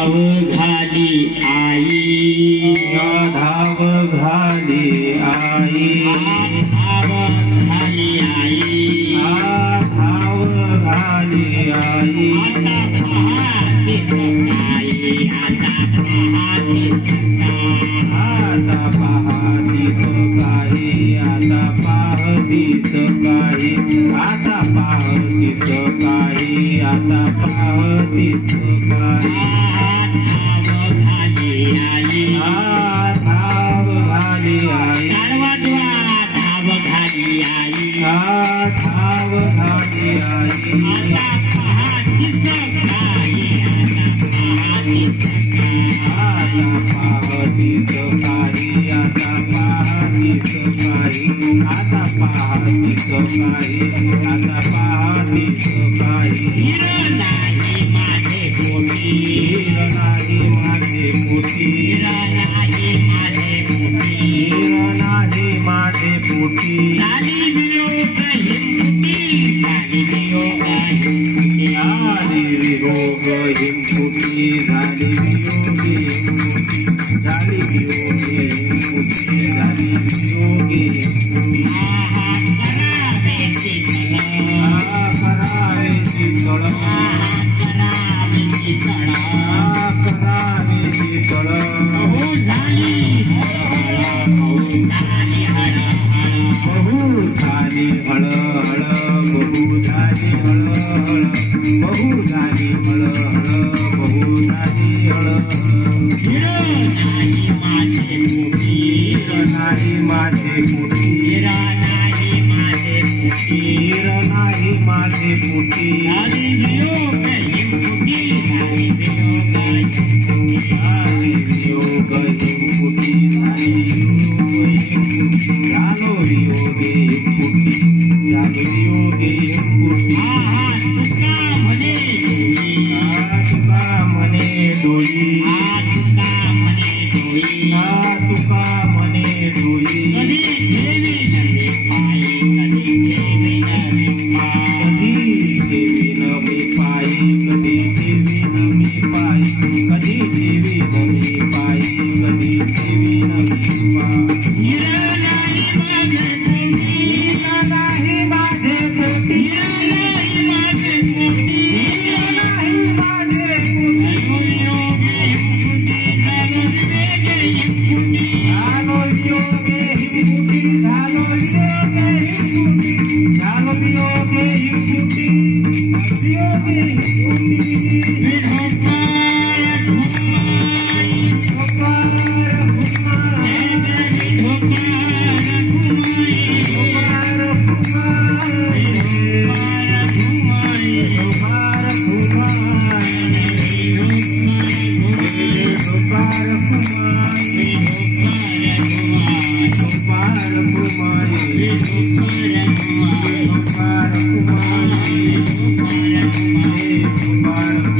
धाव घाली आई धाव घाली आई धाव घाली आई धाव घाली आई आता पहाती सकाळी आता पाहती सकाळी आता पाहती सकाळी आता पाहती सकाळी धाव घाली आई धाव घाली आई धाव घाली आई आता पाहती सकाळी आता पाहती सकाळी आता पाहती सकाळी आता पाहती सकाळी नाही माझे पोटी नाही माझे पोटी नाही माझे पोटी नाही माझे पोटी झाली वियोग हिमपुटी झाली वियोग हिमपुटी झाली वियोग हिमपुटी झाली वियोगी झाली वियोगी हिमपुटी झाली वियोगी हिमपुटी करावेची करावेची तळ करावेची करावेची तळ बहु झाली बहु झाली हळ हळ बहु झाली हळ हळ बहु झाली हळ हळ बहु झाली हळ नाही माझे पोटी नाही माझे पोटी नाही माझे पोटी नाही माझे पोटी झाली वियोग हिमपुटी झाली वियोग झाली वियोग हिमपुटी झाली वियोग हिमपुटी झालो वियोगे हिमपुटी झालो वियोगे हिमपुटी तुका म्हणे तुका म्हणे डोळी तुका म्हणे डोळी तुका म्हणे डोळी कधी ठेवी नवे पायी कधी ठेवी नवे कधी देवी नवी पायी कधी देवी नवी पायी कधी देवी नवी पायी कधी देवी नवी पायी नाही माझे पोटी नाही माझे पोटी नाही माझे पोटी नाही माझे हिमपुटी झालो वियोगे हिमपुटी झालो वियोगे हिमपुटी झालो वियोगे हिमपुटी वियोगे हिमपुटी Kumar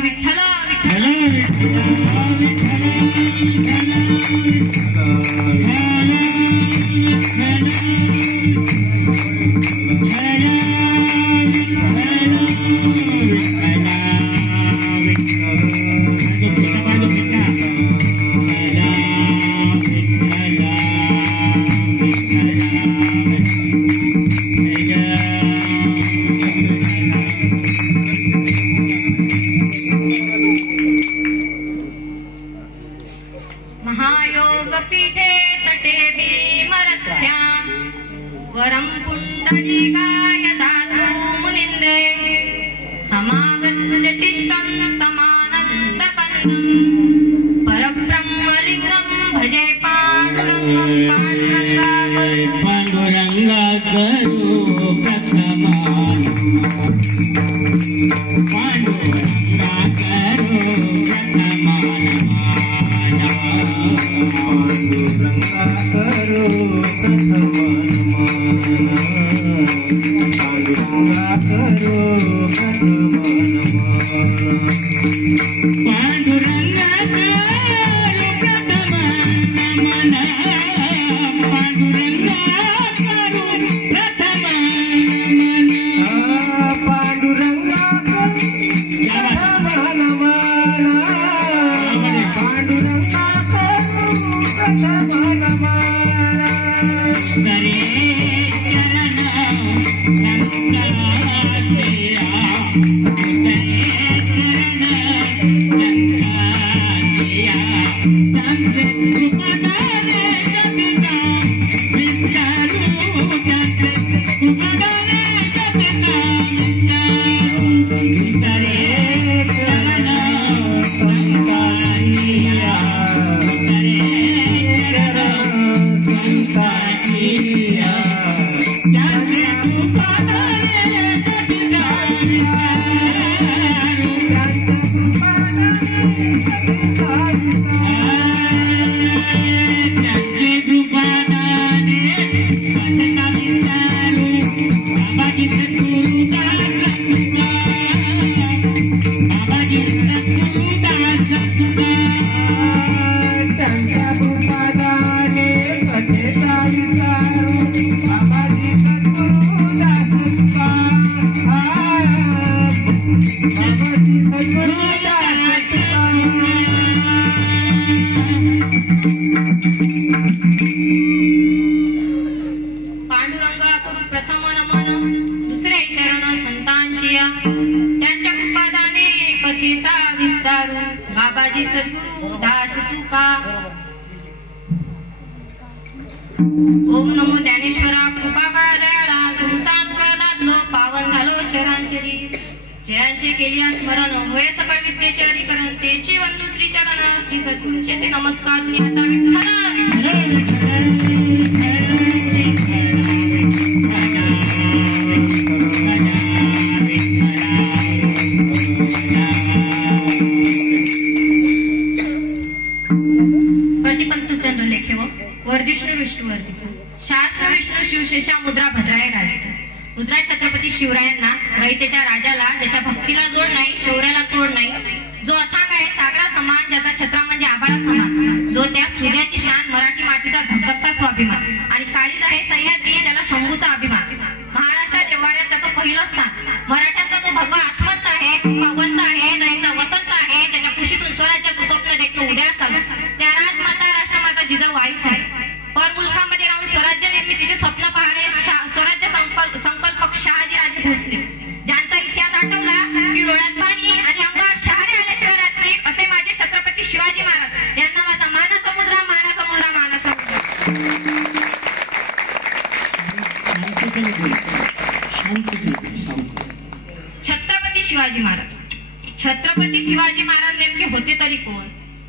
Vittala महायोगपीठे तटे भीमरथ्यां वरं पुण्डरीकाय दातु मुनिन्दे समागत्य तिष्ठं तमानन्दकन्दं परब्रह्मलिङ्गं भजे पाण्डुरङ्गं पाण्डुरङ्गाकरो प्रथमान् बाबाजी सद्गुरु दास तुका ओम नमो ज्ञानेश्वरा कृपा दयाळा तुमचा अंतरातलो पावन झालो चरांचरी जयांचे केलिया स्मरण होय सकळ विद्येचे अधिकरण तेची वंदू श्री चरण श्री सद्गुरूंचे ते नमस्कार निहता वर्धिष्णु विष्णू वर्धिसा शास्त्र विष्णू शिवशेषा मुद्रा भद्राय राजते मुद्रा छत्रपती शिवरायांना रयतेच्या राजाला ज्याच्या भक्तीला जोड नाही शौर्याला तोड नाही जो अथांग आहे सागरा समान ज्याचा छत्रा म्हणजे आभाळा समान जो त्या सूर्याची शान मराठी मातीचा धगधगता स्वाभिमान आणि काळीज आहे सह्याद्री ज्याला शंभूचा अभिमान महाराष्ट्रात व्यवहारात त्याचं पहिलं स्थान मराठ्यांचा जो भगवा आसमंत आहे भगवंत आहे दयेचा वसंत आहे त्याच्या कुशीतून स्वराज्याचं स्वप्न देखणं उद्यास आलं त्या राजमाता राष्ट्रमाता जिजाऊ आईच आहे परमुलखामध्ये राहून स्वराज्य निर्मितीचे स्वप्न पाहणारे स्वराज्य संकल्पक शहाजीराजे भोसले ज्यांचा इतिहास आठवला की डोळ्यात पाणी आणि अंगावर शहारे आल्याशिवाय राहत नाही असे माझे छत्रपती शिवाजी महाराज यांना माझा मानसमुद्रा मानसमुद्रा मानसमुद्रा छत्रपती शिवाजी महाराज छत्रपती शिवाजी महाराज नेमके होते तरी कोण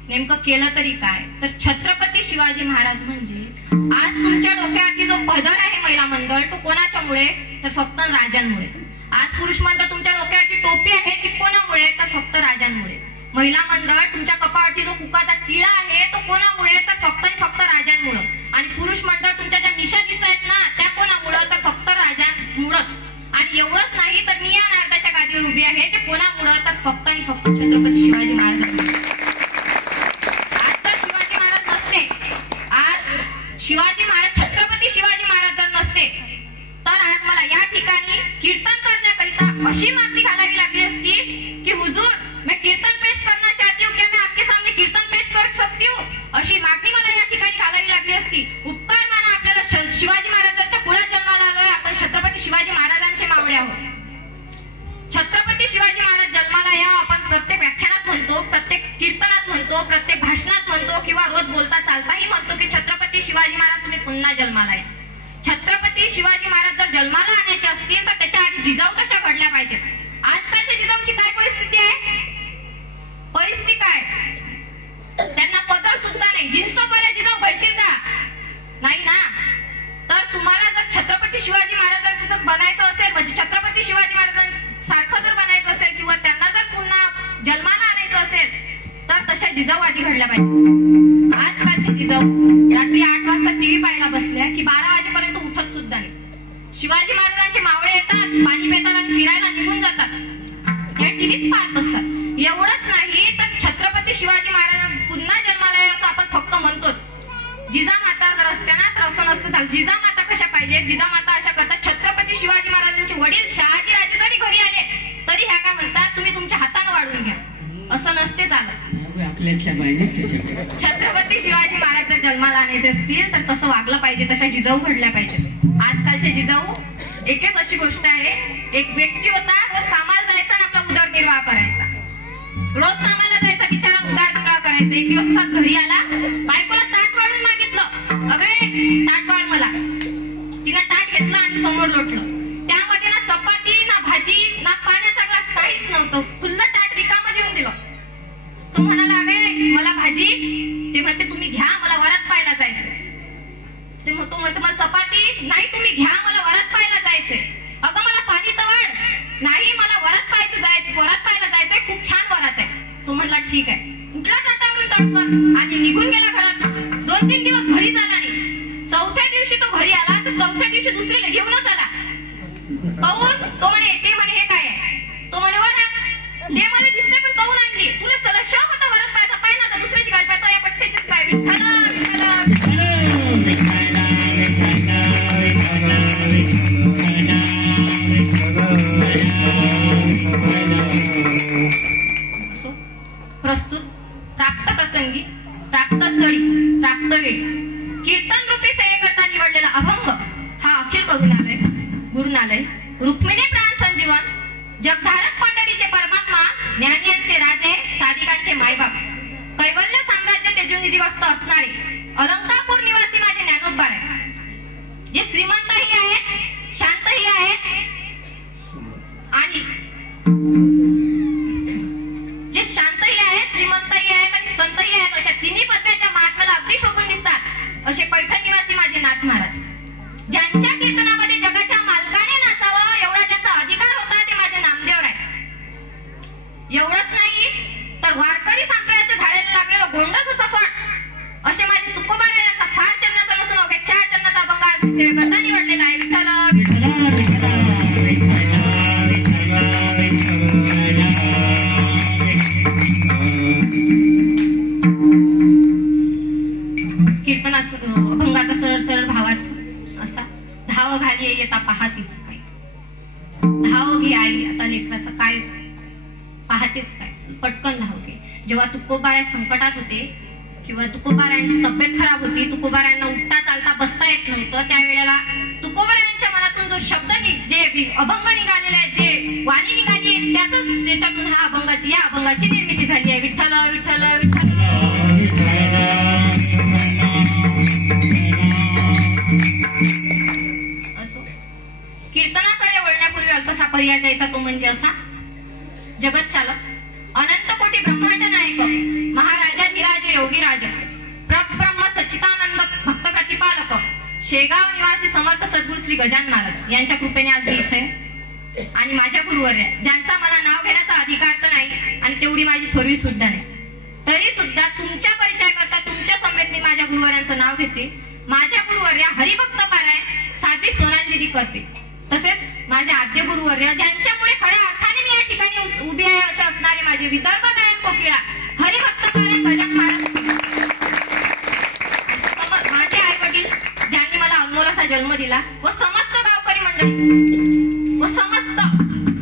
नेमकं केलं तरी काय तर छत्रपती शिवाजी महाराज म्हणजे आज तुमच्या डोक्यावरती जो पदर आहे महिला मंडळ तो कोणाच्यामुळे तर फक्त राजांमुळे आज पुरुष मंडळ तुमच्या डोक्यावरती टोपी आहे ती कोणामुळे तर फक्त राजांमुळे महिला मंडळ तुमच्या कपाळावरती जो कुकाचा टिळा आहे तो कोणामुळे तर फक्त आणि फक्त राजांमुळे आणि पुरुष मंडळ तुमच्या ज्या मिशा दिसत आहेत ना त्या कोणामुळे तर फक्त राजांमुळेच आणि एवढंच नाही तर मी या नारदाच्या गादीवर उभी आहे ते कोणामुळे तर फक्त आणि फक्त छत्रपती शिवाजी महाराजांमुळे शिवाजी महाराज छत्रपती शिवाजी महाराज जर नसते तर आज मला या ठिकाणी कीर्तन करण्याकरिता अशी मागणी घालावी लागली असती की हुजूर मैं कीर्तन पेश करना चाहती हूँ क्या मैं आपके सामने कीर्तन पेश कर सकती हूँ अशी मागणी मला या ठिकाणी घालावी लागली असती उपकार माना आपल्याला शिवाजी महाराजांच्या कुळात जन्माला आलोय आपण छत्रपती शिवाजी महाराजांचे मावळे आहोत छत्रपती शिवाजी महाराज जन्माला यावं आपण प्रत्येक व्याख्यानात म्हणतो प्रत्येक कीर्तनात म्हणतो प्रत्येक भाषणात म्हणतो किंवा रोज बोलतो जन्माला येतात. छत्रपती शिवाजी महाराज जर जन्माला आणायचे असतील तर त्याच्या आधी जिजाऊ कशा घडल्या पाहिजेत. आजकालच्या जिजाऊची काय परिस्थिती आहे? परिस्थिती काय? त्यांना पदर सुद्धा नाही. जीन्स टॉपवाल्या जिजाऊ भेटतील का? नाही ना. तर तुम्हाला जर छत्रपती शिवाजी महाराजांचं जर बनायचं असेल, म्हणजे छत्रपती शिवाजी महाराजांसारखं जर बनायचं असेल किंवा त्यांना जर पुन्हा जन्माला आणायचं असेल तर तशा जिजाऊ आधी घडल्या पाहिजे. आजकालच्या जिजाऊ रात्री 8 वाजता टीव्ही पाहायला बसल्या की 12 वाजेपर्यंत उठत सुद्धा नाही. शिवाजी महाराजांचे मावळे येतात, पाणी पितात आणि फिरायला निघून जातात. या टीव्हीच पाहत असतात. एवढंच नाही तर छत्रपती शिवाजी महाराज पुन्हा जन्माला यावं असं आपण फक्त म्हणतोच. जिजामाता जर असत्या ना तर असं नसतं झालं. जिजामाता कशा पाहिजे? जिजामाता अशा करतात, छत्रपती शिवाजी महाराजांचे वडील शहाजी राजे जरी घरी आले तरी ह्या काय म्हणतात, तुम्ही तुमच्या हाताने वाढून घ्या. असं नसते चालत. छत्रपती शिवाजी महाराज जर जन्माला आणायचे असतील तर तसं वागलं पाहिजे, तशा जिजाऊ घडल्या पाहिजे. आजकालचे जिजाऊ एकच अशी गोष्ट आहे, एक व्यक्ती होता, रोज कामाला जायचा आणि आपला उदरनिर्वाह करायचा. रोज कामाला जायचा, बिचारा उदरनिर्वाह करायचा. एक दिवस असाच घरी आला, बायकोला ताट वाढून मागितलं. अगं ताट वाढ मला. तिने ताट घेतलं आणि समोर लोटलं. त्यामध्ये ना चपाती, ना भाजी, ना पाण्याचा ग्लास, काहीच नव्हतं. खुल्लं ताट रिकामं देऊन दिलं. तो म्हणाला, अगं मला भाजी. ते म्हणते तुम्ही घ्या, मला वरात पाहायला जायचंय. ते म्हणतो मला चपाती. नाही तुम्ही घ्या, मला वरात पाहायला जायचंय. अगं मला पाणी तर वाढ. नाही मला वरात पाहायला जायचंय, खूप छान वरात आहे. तो म्हणला ठीक आहे. उठला ताटावरून तडकन आणि निघून गेला घरात. 2-3 दिवस घरी आला नाही. 4थ्या दिवशी तो घरी आला तर 4थ्या दिवशी दुसरीला घेऊनच आला. पाहून तो म्हणे ते म्हणे हे काय आहे? तो म्हणे वरात. दे मला दिसते पण काहून आणली? तुला सला शॉप होता वरात पाहायचा, पाय ना आता दुसऱ्याची गाडी पाहता, या पठ्ठ्याचीच पाय. विठ्ठला प्रस्तुत प्राप्त प्रसंगी, प्राप्त स्थळी, प्राप्त वेळी कीर्तन रूपी सेवेकरता निवडलेला अभंग हा अखिल गुरुनालय, रुक्मिणी प्राण संजीवन, जगधारक पंढरीचे परमात्मा, ज्ञानियांचे राजे, साधिकांचे मायबाप, कैवल्य साम्राज्य तेजोनिधीवस्त असणारे अलंकापूर निवासी माझे ज्ञानोद्धार आहे. जे श्रीमंतही आहेत, शांतही आहेत आणि जे शांतही आहेत, श्रीमंतही आहेत आणि संतही आहेत, अशा तिन्ही पदव्याच्या महात्म्याला अगदी शोभून दिसतात असे पैठण निवासी माझे नाथ महाराज. ज्यांच्या कीर्तनामध्ये जगाच्या मालकाने नाचावं एवढा ज्याचा अधिकार होता ते माझे नामदेव राय. एवढंच नाही तर वारकरी संप्रदायाच्या झाडाला लागलेलं गोंडस सफळ असे माझे तुकोबा रायांचा फार चरणाचा नसून अवघ्या 4 चरणाचा अभंग आज सेवेकरता निवडलेला आहे. कीर्तनाचा अभंगाचा सरळ सरळ भावार्थ असा, धाव घाली येता पाहतीस काय, धाव घे आई आता लेकराचं काय पाहतेस काय, पटकन धाव घे. जेव्हा तुकोबाराय संकटात होते किंवा तुकोबारायांची तब्येत खराब होती, तुकोबारायांना उठता चालता बसता येत नव्हतं, त्यावेळेला तुकोबारायांच्या मनातून जो शब्द जे अभंग निघालेले आहेत, जे वाणी निघाली आहे, त्यातच त्याच्यातून हा अभंगाची या अभंगाची निर्मिती झाली आहे. विठ्ठल विठ्ठल विठ्ठल. असो, कीर्तनाकडे वळण्यापूर्वी अल्पसा पर्याय द्यायचा, तो म्हणजे असा. जगत चालक, अनंत कोटी ब्रह्मांड नायक, महाराजाधिराज योगीराज, परब्रह्म सच्चिदानंद भक्त प्रतिपालक, शेगाव निवासी समर्थ सद्गुरू श्री गजानन महाराज यांच्या कृपेने आज मी इथे आणि माझ्या गुरुवर्य, ज्यांचा मला नाव घेण्याचा अधिकार तर नाही आणि तेवढी माझी थोरवी सुद्धा नाही, तरी सुद्धा तुमच्या परिचय करता तुमच्या समेत मी माझ्या गुरुवर्यांचं नाव घेते. माझ्या गुरुवर्या हरिभक्त पारायण साध्वी सोनाली करते. तसेच माझे आद्य गुरुवर्य, ज्यांच्यामुळे खऱ्या अर्थाने मी या ठिकाणी उभी आहे असे असणारे माझे विदर्भ गायन कोकिळा हरिभक्त पारायण गजानन महाराज, माझे आई वडील ज्यांनी मला अनमोलाचा जन्म दिला, व समस्त गावकरी मंडळी व समस्त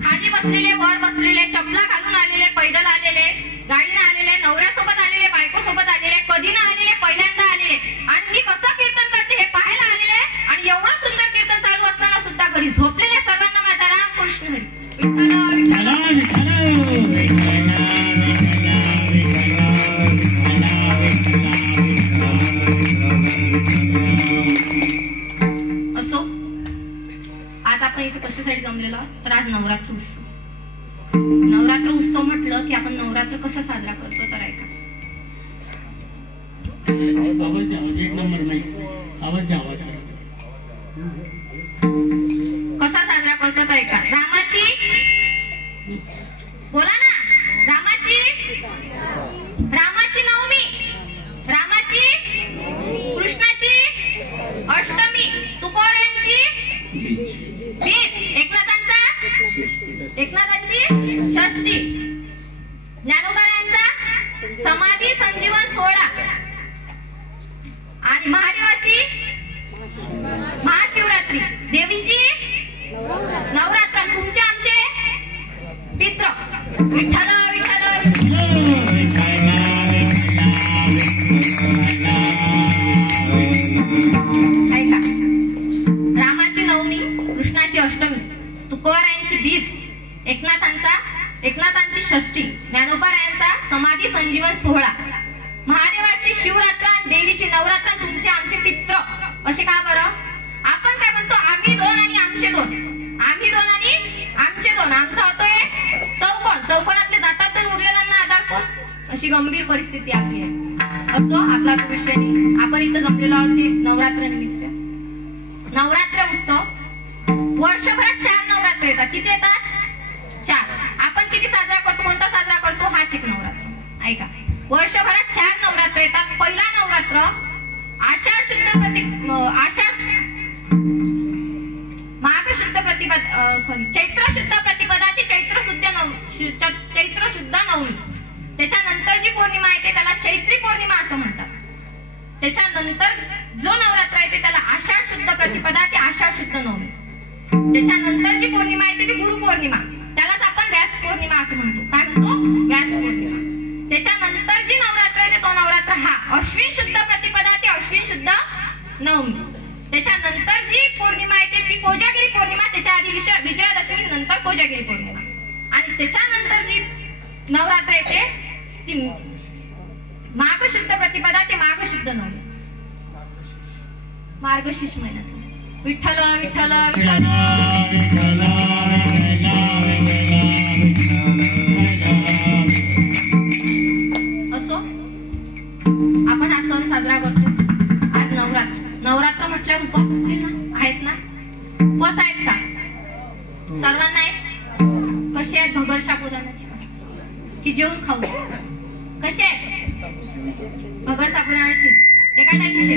खाली बसलेले, वर बसलेले, चपला घालून आलेले, पैदल आलेले, गाडीने आलेले, नवऱ्यासोबत आलेले, बायकोसोबत आलेले, कधी ना आलेले, पहिल्यांदा आलेले आणि मी कसं कीर्तन करते हे पाहायला आलेले आणि एवढं सुंदर कीर्तन चालू असताना सुद्धा घरी झोपलेल्या सर्वांना माझा रामकृष्ण हरी. केलं तर आज नवरात्र उत्सव. नवरात्र उत्सव म्हटलं की आपण नवरात्र कसा साजरा करतो तर ऐका. आवाज द्या, एक नंबर नाही. आवाज द्या, आवाज द्या. कसा साजरा करतो तर ऐका. रामाची बोला ना. रामाची नवमी, रामाची कृष्णाची अष्टमी, तुकोऱ्यांची बीज, एकनाथांची षष्टी, ज्ञानोबायांचा समाधी संजीवन सोहळा आणि महादेवाची महाशिवरात्री, देवीची नवरात्र, तुमचे आमचे पित्र. विठ्ठल विठ्ठल ऐका. रामाची नवमी, कृष्णाची अष्टमी, तुकोबारायांची बीज, एकनाथांची षष्टी, ज्ञानोबारायांचा समाधी संजीवन सोहळा, महादेवाची शिवरात्र आणि देवीची नवरात्र, तुमचे आमचे पित्र. असे का बरं? आपण काय म्हणतो? आम्ही दोन आणि आमचे दोन, आम्ही दोन आणि आमचे दोन. आमचा होतोय चौकोन, चौकोनातले जातात तर उरलेल्यांना आधार कोण? अशी गंभीर परिस्थिती आपली आहे. असो आपला तो विषय नाही. आपण इथं जमलेलो आहोत ते नवरात्र निमित्त. नवरात्र उत्सव वर्षभरात 4 नवरात्र येतात. किती येतात? 4. आपण किती साजरा करतो? कोणता साजरा करतो? हाच एक नवरात्र. ऐका, वर्षभरात 4 नवरात्र येतात. पहिला नवरात्र चैत्र शुद्ध प्रतिपदा ते चैत्र शुद्ध नवमी. त्याच्यानंतर जी पौर्णिमा येते त्याला चैत्री पौर्णिमा असं म्हणतात. त्याच्यानंतर जो नवरात्र येते त्याला आषाढ शुद्ध प्रतिपदा ते आषाढ शुद्ध नवमी. त्याच्यानंतर जी पौर्णिमा येते ती गुरु पौर्णिमा, त्यालाच आपण व्यास पौर्णिमा असं म्हणतो. काय म्हणतो? व्यास पौर्णिमा. त्याच्यानंतर जी नवरात्र येते तो नवरात्र हा अश्विन शुद्ध प्रतिपदा ते अश्विन शुद्ध नवमी. त्याच्यानंतर जी पौर्णिमा येते ती कोजागिरी पौर्णिमा. त्याच्या आधी विजयादशमी, नंतर कोजागिरी पौर्णिमा. आणि त्याच्यानंतर जी नवरात्र येते ती माघ शुद्ध प्रतिपदा ते माघ शुद्ध नवमी. मार्गशीर्ष महिना. विठ्ठल विठ्ठल विठ्ठल. असो आपण हा सण साजरा करतो. आज नवरात्र म्हटल्यावर उपवास असतील ना? आहेत ना? उपवास आहेत का सर्वांना? आहेत. कसे आहेत? भगर साबुदाण्याचे की जेवून खाऊ? कसे आहेत? भगर साबुदाण्याचे एका टाईपचे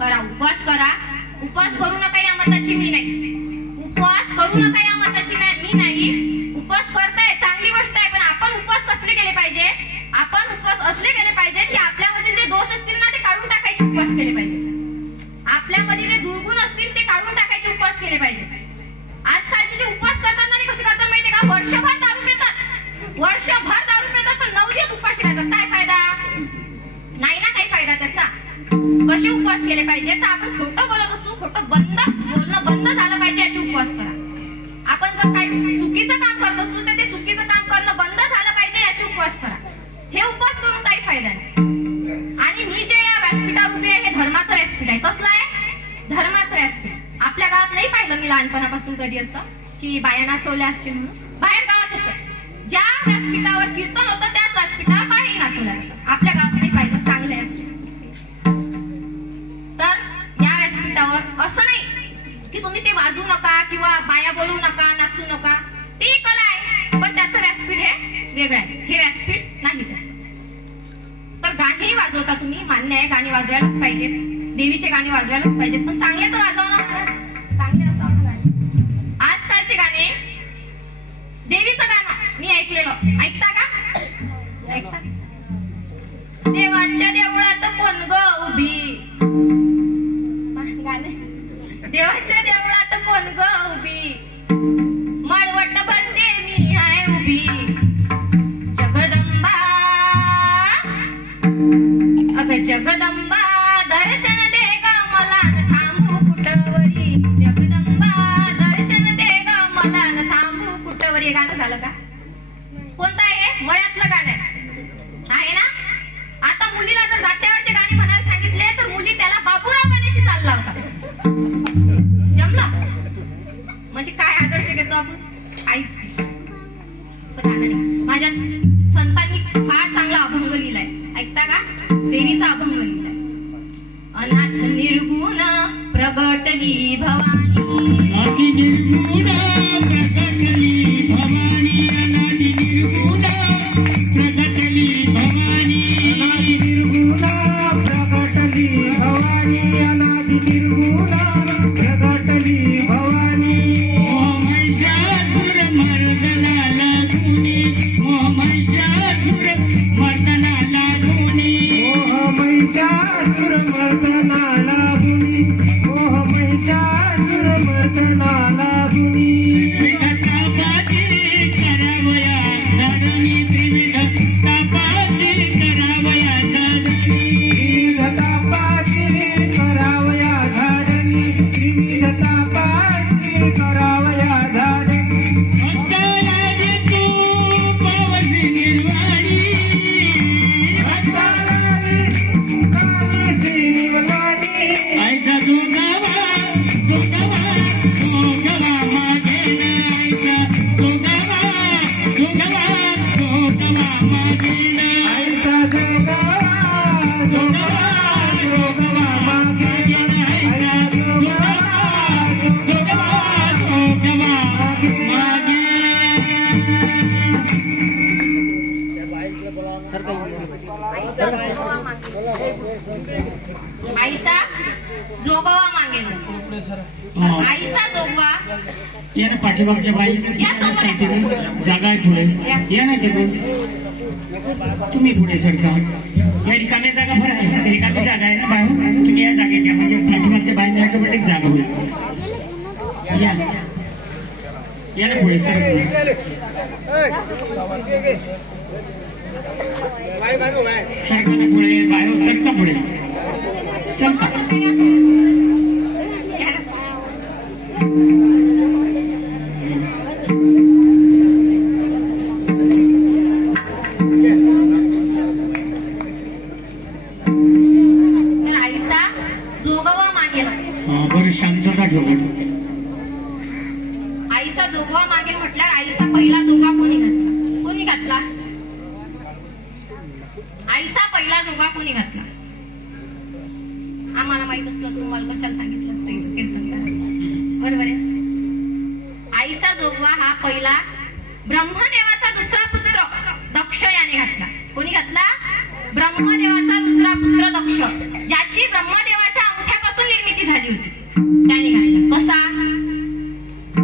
करा. उपवास करा. उपवास करू नका या मताची मी नाही. उपवास करू नका या मताची मी नाही. उपवास करताय चांगली गोष्ट आहे, पण आपण उपवास कसले केले पाहिजे? आपण उपवास असले केले पाहिजे की आपल्यामध्ये जे दोष असतील ना ते काढून टाकायचे उपवास केले पाहिजे. आपल्यामध्ये जे दुर्गुण असतील ते काढून टाकायचे उपवास केले पाहिजे. आजकालचे जे उपवास करतात ना ते कसे करतात माहितीये का? वर्षभर दारू पितात, पण 9 दिवस उपाशी राहतात. काय फायदा? नाही ना काही फायदा त्याचा. कसे उपवास केले पाहिजे? तर आपण खोटं बोलत असू, खोटं बोलणं बंद झालं पाहिजे याचे उपवास करा. आपण जर काही चुकीचं काम करत असू तर ते चुकीचं काम करणं बंद झालं पाहिजे याचे उपवास करा. हे उपवास करून काही फायदा नाही. आणि मी जे या व्यासपीठावर उभी आहे हे धर्माचं व्यासपीठ आहे. कसलं आहे? धर्माचं व्यासपीठ. आपल्या गावात नाही पाहिलं मी लहानपणापासून कधी असं की बाया नाचवल्या असतील म्हणून. बाहेर गावात होतं. ज्या व्यासपीठावर कीर्तन होतं त्याच व्यासपीठावर बाहेरही नाचवल्या जातात. आपल्या गावात नाही पाहिलं. चांगलं आहे. तर या व्यासपीठावर असं नाही की तुम्ही ते वाजवू नका किंवा बाया बोलवू नका, नाचू नका. ती कला आहे, पण त्याचं व्यासपीठ हे वेगळं आहे. हे व्यासपीठ नाही त्याचं. तर गाणी वाजवता तुम्ही, मान्य आहे, गाणी वाजवायलाच पाहिजे. देवीचे गाणे वाजवायलाच पाहिजेत, पण चांगले तर वाजवा ना. चांगले असावं गाणे. आजकालचे गाणे, देवीचं गाणं मी ऐकलेलं, ऐकता का? ऐकता? देवाच्या देवळात कोण ग उभी, गाणे. देवाच्या देवळात कोण ग उभी, मळवट बनते मी आहे उभी, जगदंबा अग जगदंबा दर्शन दे ग मला न थांबू कुठवरी, जगदंबा दर्शन दे ग मला न थांबू कुठवरी. हे गाणं झालं का? कोणतं आहे? मळ्यातलं गाणं आहे ना? आता मुलीला जर जात्यावरचे गाणे म्हणायला सांगितले तर मुली त्याला बाबूराव गाण्याची चाल लावतात. जमलं? म्हणजे काय बाबू आईच असं गाणं नाही. माझ्या संतांनी फार चांगला अभंग लिहिलाय, ऐकता का? देवीचा अभंग लिहिलाय. अनाथ निर्गुण प्रगटली भवानी, अति निर्गुण प्रगटली भवानी, अनादि निर्गुण प्रगटली भवानी, अनादि निर्गुण प्रगटली भवानी, अनादि निर्गुण प्रगटली भवानी. ओ महिषासुर मर्दनाला गुणी, ओ महिषासुर मर्दनाला गुणी, ओह महिषासुर मर्दनाला गुणी, ओह महिषासुर मर्दनाला गुणी. विविध तापाची करावया धरणी, विविध तापाची करावया धरणी, विविध तापाची करावया धारणी, विविध तापाची करावया धारणी. भक्ताला तू पावसी निर्वाणी, ऐका दोघावा दोघावा दोघावा मागे न, ऐका दोघावा दोघावा दोघावा मागे न, ऐका दोघावा दोघावा दोघावा मागे न, ऐका दोघावा दोघावा दोघावा मागे. आईचा जोगवा मागेल. हा. आईचा जोगवा या ना पाठीमागच्या बाई जागा आहे पुढे, या ना तिकडून तुम्ही पुढे सरका. या रिकाम्या जागा भरा, रिकामी जागा आहे ना बाहेर, तुम्ही या जागेत या, म्हणजे पाठीमागच्या बाई ऑटोमॅटिक जागा होईल. या ना पुढे सरका, सरका ना पुढे, बाहेर सरका पुढे सरका. तर आईचा जोगवा मागेल. बरं शांतता ठेवा. आईचा जोगवा मागेल म्हटल्यावर आईचा पहिला जोगा कोणी घातला? कोणी घातला? आईचा पहिला जोगा कोणी घातला? आम्हाला माहित असलं तुम्हाला कशाला सांगितलं असतं कीर्तन करायला. बरोबर आहे. आईचा जोगवा हा पहिला ब्रह्मदेवाचा दुसरा पुत्र दक्ष याने घातला. कोणी घातला? ब्रह्मदेवाचा दुसरा पुत्र दक्ष, ज्याची ब्रह्मदेवाच्या अंगठ्यापासून निर्मिती झाली होती, त्याने घातला. कसा?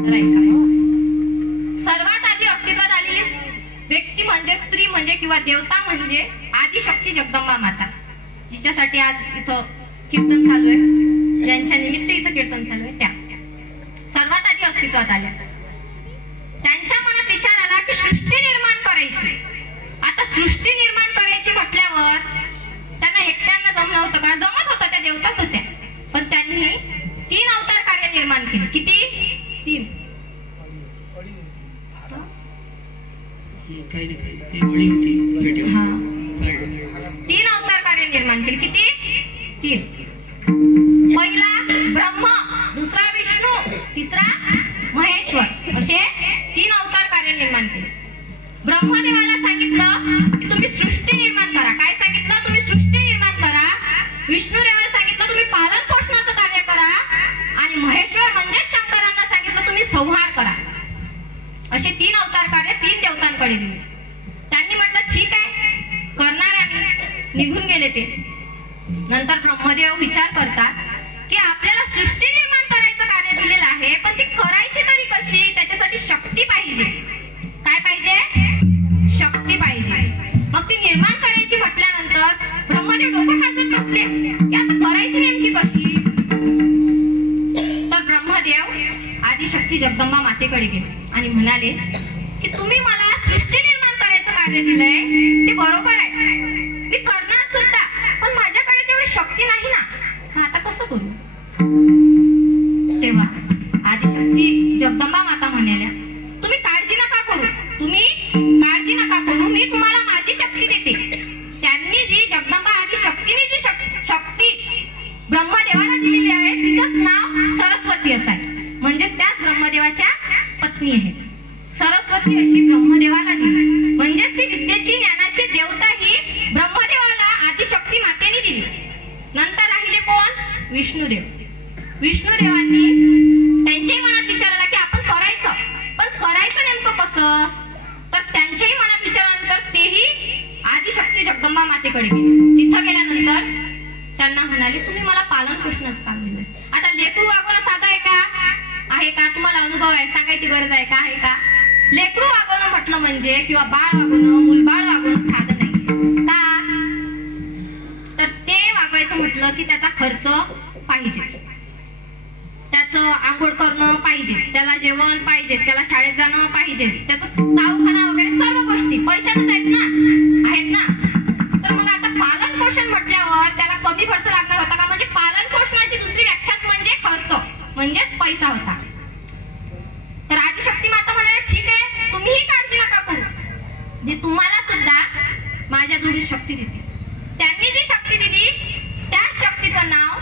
तर ऐका. सर्वात आधी अस्तित्वात आलेली व्यक्ती म्हणजे स्त्री म्हणजे किंवा देवता म्हणजे आदिशक्ती जगदंबा माता, जिच्यासाठी आज इथं कीर्तन चालू आहे, ज्यांच्या निमित्त इथं कीर्तन चालू आहे, त्या सर्वात आधी अस्तित्वात आल्या. त्यांच्या मनात विचार आला की सृष्टी निर्माण करायची. आता सृष्टी निर्माण करायची म्हटल्यावर त्यांना एकट्यांना जमलं होतं का? जमत होतं, त्या देवताच होत्या. पण त्यांनी 3 अवतार कार्य निर्माण केले. किती? 3. हा. 3 अवतार कार्य निर्माण केले. किती? 3. पहिला ब्रह्मा, दुसरा विष्णू, तिसरा महेश्वर, असे 3 अवतार कार्य निर्माण केले. ब्रह्मदेवाला सांगितलं की तुम्ही सृष्टी निर्माण करा. काय सांगितलं? तुम्ही सृष्टी निर्माण करा. विष्णुदेवाला सांगितलं तुम्ही पालन पोषणाचं कार्य करा. आणि महेश्वर म्हणजे शंकरांना सांगितलं तुम्ही संहार करा. असे 3 अवतार कार्य 3 देवतांकडे दिले. त्यांनी म्हटलं ठीक आहे, करणार आम्ही. निघून गेले ते. नंतर ब्रह्मदेव विचार करतात की आपल्याला सृष्टी निर्माण करायचं कार्य दिलेलं आहे, पण ती करायची तरी कशी? त्याच्यासाठी शक्ती पाहिजे. काय पाहिजे? शक्ती पाहिजे. मग ती निर्माण करायची म्हटल्यानंतर ब्रह्मदेव डोकं खाजून बसले की आता करायची नेमकी कशी? तर ब्रह्मदेव आदिशक्ती जगदंबा मातेकडे गेले आणि म्हणाले की तुम्ही मला सृष्टी निर्माण करायचं कार्य दिलंय, ते बरोबर आहे, मी करणार सुद्धा, पण माझ्याकडे तेवढी शक्ती नाही ना. आता कसं करू? तेव्हा आदिशक्ती जगदंबा माता म्हणाल्या तुम्ही काळजी नका करू, तुम्ही काळजी नका करू, मी तुम्हाला माझी शक्ती देते. त्यांनी जी जगदंबा आदिशक्तीने जी शक्ती ब्रह्मदेवाला दिलेली आहे तिचंच नाव सरस्वती असं आहे. म्हणजे त्याच ब्रह्मदेवाच्या पत्नी आहे. सरस्वती अशी ब्रह्मदेवाला दिली. म्हणजेच ती विद्येची ज्ञानाची देवता ही ब्रह्मदेवाला आदिशक्ती मातेने दिली. नंतर राहिले कोण? विष्णुदेव. विष्णुदेवांनी त्यांच्याही मनात विचार आला की आपण करायचं, पण करायचं नेमकं कसं? तर त्यांच्याही मनात विचारानंतर तेही आदिशक्ती जगदंबा मातेकडे गेले. तिथं गेल्यानंतर त्यांना म्हणाले, तुम्ही मला पालन पोषणाचं काम दिलं. आता लेकरू वागवणं साधं आहे का? आहे का? तुम्हाला अनुभव आहे, सांगायची गरज आहे का? आहे का? लेकरू वागवणं म्हटलं म्हणजे किंवा बाळ वागवणं, मूलबाळ वागवणं साधं नाही का? तर ते वागवायचं म्हटलं की त्याचा खर्च पाहिजे, त्याचं आंघोळ करणं पाहिजे, त्याला जेवण पाहिजे, त्याला शाळेत जाणं पाहिजे, त्याचं दवाखाना वगैरे सर्व गोष्टी पैशातच आहेत ना, आहेत ना. तर मग आता पालन पोषण म्हटल्यावर त्याला कमी खर्च लागणार होता का? म्हणजे पालन पोषणाची दुसरी व्याख्याच म्हणजे खर्च, म्हणजेच पैसा होता. तर आदिशक्ती माता म्हणाले, ठीक आहे, तुम्हीही काळजी नका करू, जे तुम्हाला सुद्धा माझ्या जोडी शक्ती देते. त्यांनी जी शक्ती दिली त्या शक्तीचं नाव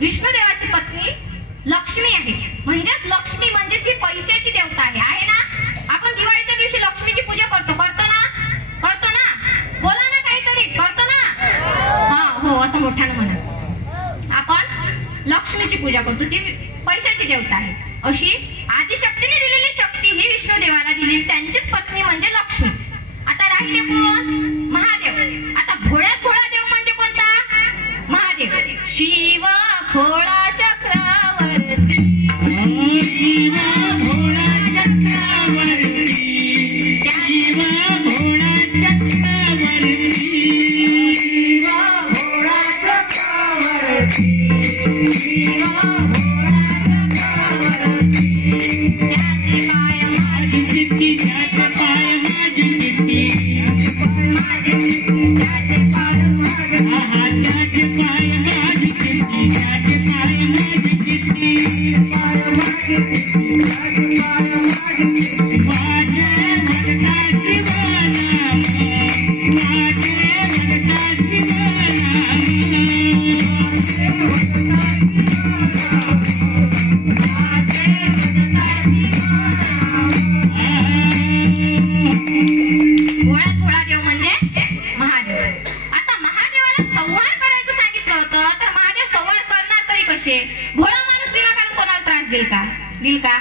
विष्णुदेवाची पत्नी लक्ष्मी आहे. म्हणजेच लक्ष्मी म्हणजेच ही पैशाची देवता आहे ना. आपण दिवाळीच्या दिवशी लक्ष्मीची पूजा करतो ना? करतो ना? बोला ना काहीतरी, करतो ना? हा हो, असं मोठ्यानं म्हणा. आपण लक्ष्मीची पूजा करतो, ती पैशाची देवता आहे. अशी आदिशक्तीने दिलेली शक्ती ही विष्णुदेवाला दिली, त्यांचीच पत्नी म्हणजे लक्ष्मी. आता राहिले कोण? महादेव. आता भोळ्यात भोळा देव म्हणजे कोणता? महादेव. शिव भोळा चक्रवर्ती, शिव भोळा चक्रवर्ती, शिव भोळा चक्रवर्ती, शिव भोळा चक्रवर्ती, शिव भोळा चक्रवर्ती. त्याचे पाय माझी चिट्टी, त्याचे पाय माझी चिट्टी, त्याचे पाय माझी, त्याचे पाय माझी चिट्टी, त्याचे पाय माझी चिट्टी, पाय माझी चिट्टी, त्याचे पाय माझी चिट्टी. माझे भगताची बना, माझे भगताची भोळ्यात भोळा देव म्हणजे महादेव. आता महादेवाला संहार करायचं सांगितलं होतं, तर महादेव संहार करणार तरी कसे? भोळा माणूस विनाकारण कोणाला त्रास देईल का? देईल का?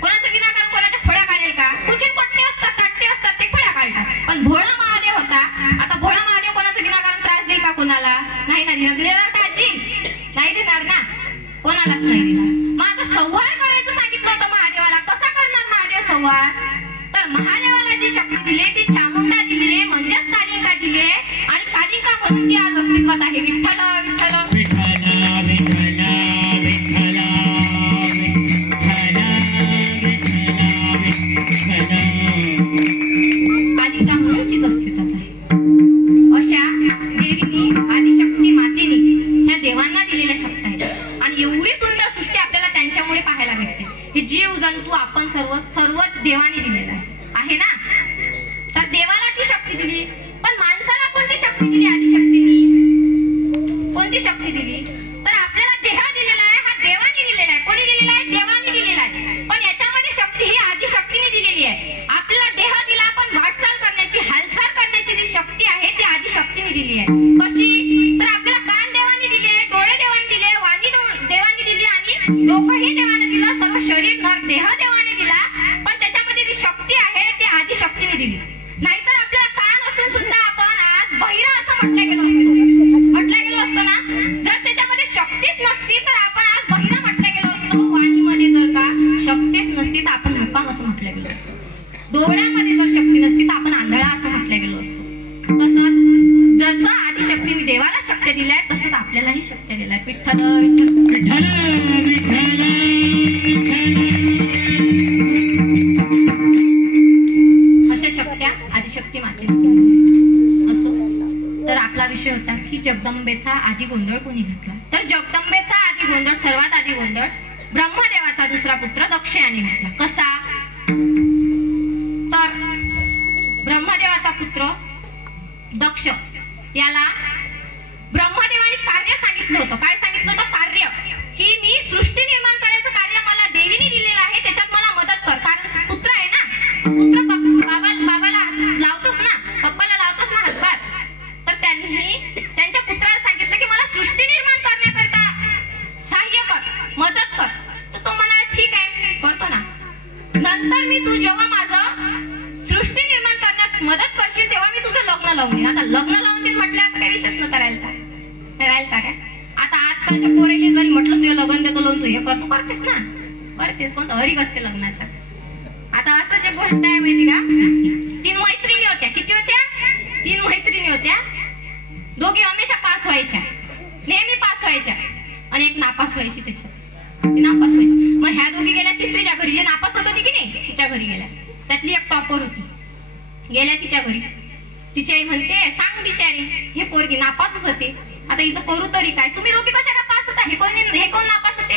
कोणाचं विनाकारण कोणाच्या खोड्या काढेल का? कुचित पट्टे असतात, काट्टे असतात, ते खोड्या काढतात. पण भोळा महादेव होता. आता भोळा महादेव कोणाचं विनाकारण त्रास देईल का? कोणाला नाही ना देणार का? नाही देणार ना, कोणालाच नाही देणार. मग आता संहार करायचं सांगितलं होतं महादेवाला, कसा करणार महादेव संहार? तर महादेवाला जी शक्ती दिली ती चामुंडा दिली, म्हणजेच कालिका दिली, आणि कालिका म्हणून ती आज अस्तित्वात आहे. विठ्ठल विठ्ठल कालिका म्हणून तीच अस्तित्वात आहे. अशा देवीनी आदिशक्ती मातेनी ह्या देवांना दिलेल्या शक्ती आहेत, आणि एवढी सुंदर सृष्टी आपल्याला त्यांच्यामुळे पाहायला भेटते. हे जीव जंतू आपण सर्व देवाने दिलेला आहे ना. तर देवाला ती शक्ती दिली, पण माणसाला कोणती शक्ती दिली? आदिशक्तीनी कोणती शक्ती दिली? तर आपल्याला देह दिलेला आहे, हा देवाने दिलेला आहे. कोणी दिलेला आहे? देवाने दिलेला आहे. पण याच्यामध्ये शक्ती ही आदिशक्तीने दिलेली आहे. आपल्याला देह दिला, पण वाटचाल करण्याची, हालचाल करण्याची जी शक्ती आहे ती आदिशक्तीने दिली आहे. कशी? तर आपल्याला कान देवाने दिले, डोळे देवाने दिले, वाणी देवाने दिली, आणि डोकंही देवाने दिलं, सर्व शरीर नर देह देवाने दिला. पण त्याच्यामध्ये जी शक्ती आहे ती आदिशक्तीने दिली. नाहीतर आपल्याला कान असून सुद्धा आपण आज बहिरा असं म्हटलं गेलो असतो ना. जर त्याच्यामध्ये शक्तीच नसती तर आपण आज बहिरा म्हटलं गेलो असतो. वाणीमध्ये जर का शक्तीच नसती तर आपण मुकाम असं म्हटलं गेलो असतो. डोळ्यामध्ये जर शक्ती नसती तर आपण आंधळा असं म्हटलं गेलो असतो. तसंच जसं आदिशक्तीने देवाला शक्ती दिलाय तसंच आपल्यालाही शक्ती दिलाय. विठ्ठल विठ्ठल अशा शक्त्या आदिशक्ती मातेने असो. तर आपला विषय होता की जगदंबेचा आदी गोंधळ कोणी घातला? तर जगदंबेचा आदी गोंधळ, सर्वात आदी गोंधळ ब्रह्मदेवाचा दुसरा पुत्र दक्ष याने घातला. कसा? तर ब्रह्मदेवाचा पुत्र दक्ष याला ब्रह्मदेवाने कार्य सांगितलं होतं. काय सांगितलं होतं? कार्य, की मी सृष्टी निर्माण करायचं कार्य मला देवीने दिलेलं आहे, त्यांनी त्यांच्या पुत्राला सांगितलं की मला सृष्टी निर्माण करण्याकरिता सहाय्य कर, मदत कर. तर तो म्हणाला ठीक आहे, करतो ना. नंतर मी तू जेव्हा माझं सृष्टी निर्माण करण्यात मदत करशील तेव्हा मी तुझं लग्न लावून देईन. आता लग्न लावून देईन म्हटल्यावर काही विशेष न करायला काय. आता आजकालच्या पोरेली जरी म्हटलं तुझं लग्न देतो लावून, तू हे करतो, करतेस ना, करतेस. कोणतं हरिक असते लग्नाचं. आता असं जे गोष्ट आहे माहिती का, 3 मैत्रिणी होत्या. किती होत्या? 3 मैत्रिणी होत्या. दोघी हमेशा पास व्हायच्या, नेहमी पास व्हायच्या, आणि एक नापास व्हायची. ती नापास व्हायची. मग ह्या दोघी गेल्या तिसरीच्या घरी. जी नापास होत होती की नाही तिच्या घरी गेल्या. त्यातली एक टॉपर होती. गेल्या तिच्या घरी. तिची आई म्हणते सांग बिचारी, हे पोरगी नापासच होते, आता हिचं करू तरी काय, तुम्ही दोघी कशा का पास होता, हे कोण नापास होते.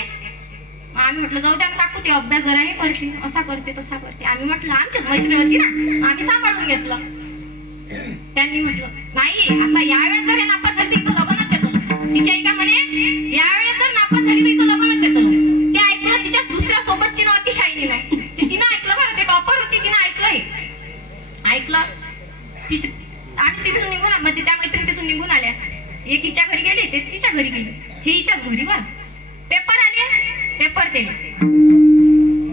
आम्ही म्हटलं जाऊ द्या टाकू, ते अभ्यास जरा हे करते, असा करते तसा करते. आम्ही म्हटलं आमचीच मैत्रीण होती ना, आम्ही सांभाळून घेतलं. त्यांनी म्हटलं नाही, आता यावेळेस जर हे नापास झाली तिचं लग्नच देतो. तिची आई का म्हणे, यावेळेस जर नापास झाली तिचं लग्नच देतो. ते ऐकलं. तिच्या दुसऱ्या सोबतची नाव ती शायनी नाही, तिनं ऐकलं बरं. ते टॉपर होती, तिनं ऐकलं. आणि तिथून निघून, म्हणजे त्या मैत्रिणी तिथून निघून आल्या. एक हिच्या घरी गेली, ते तिच्या घरी गेली, हे हिच्या घरी. बर पेपर आले, पेपर दिले.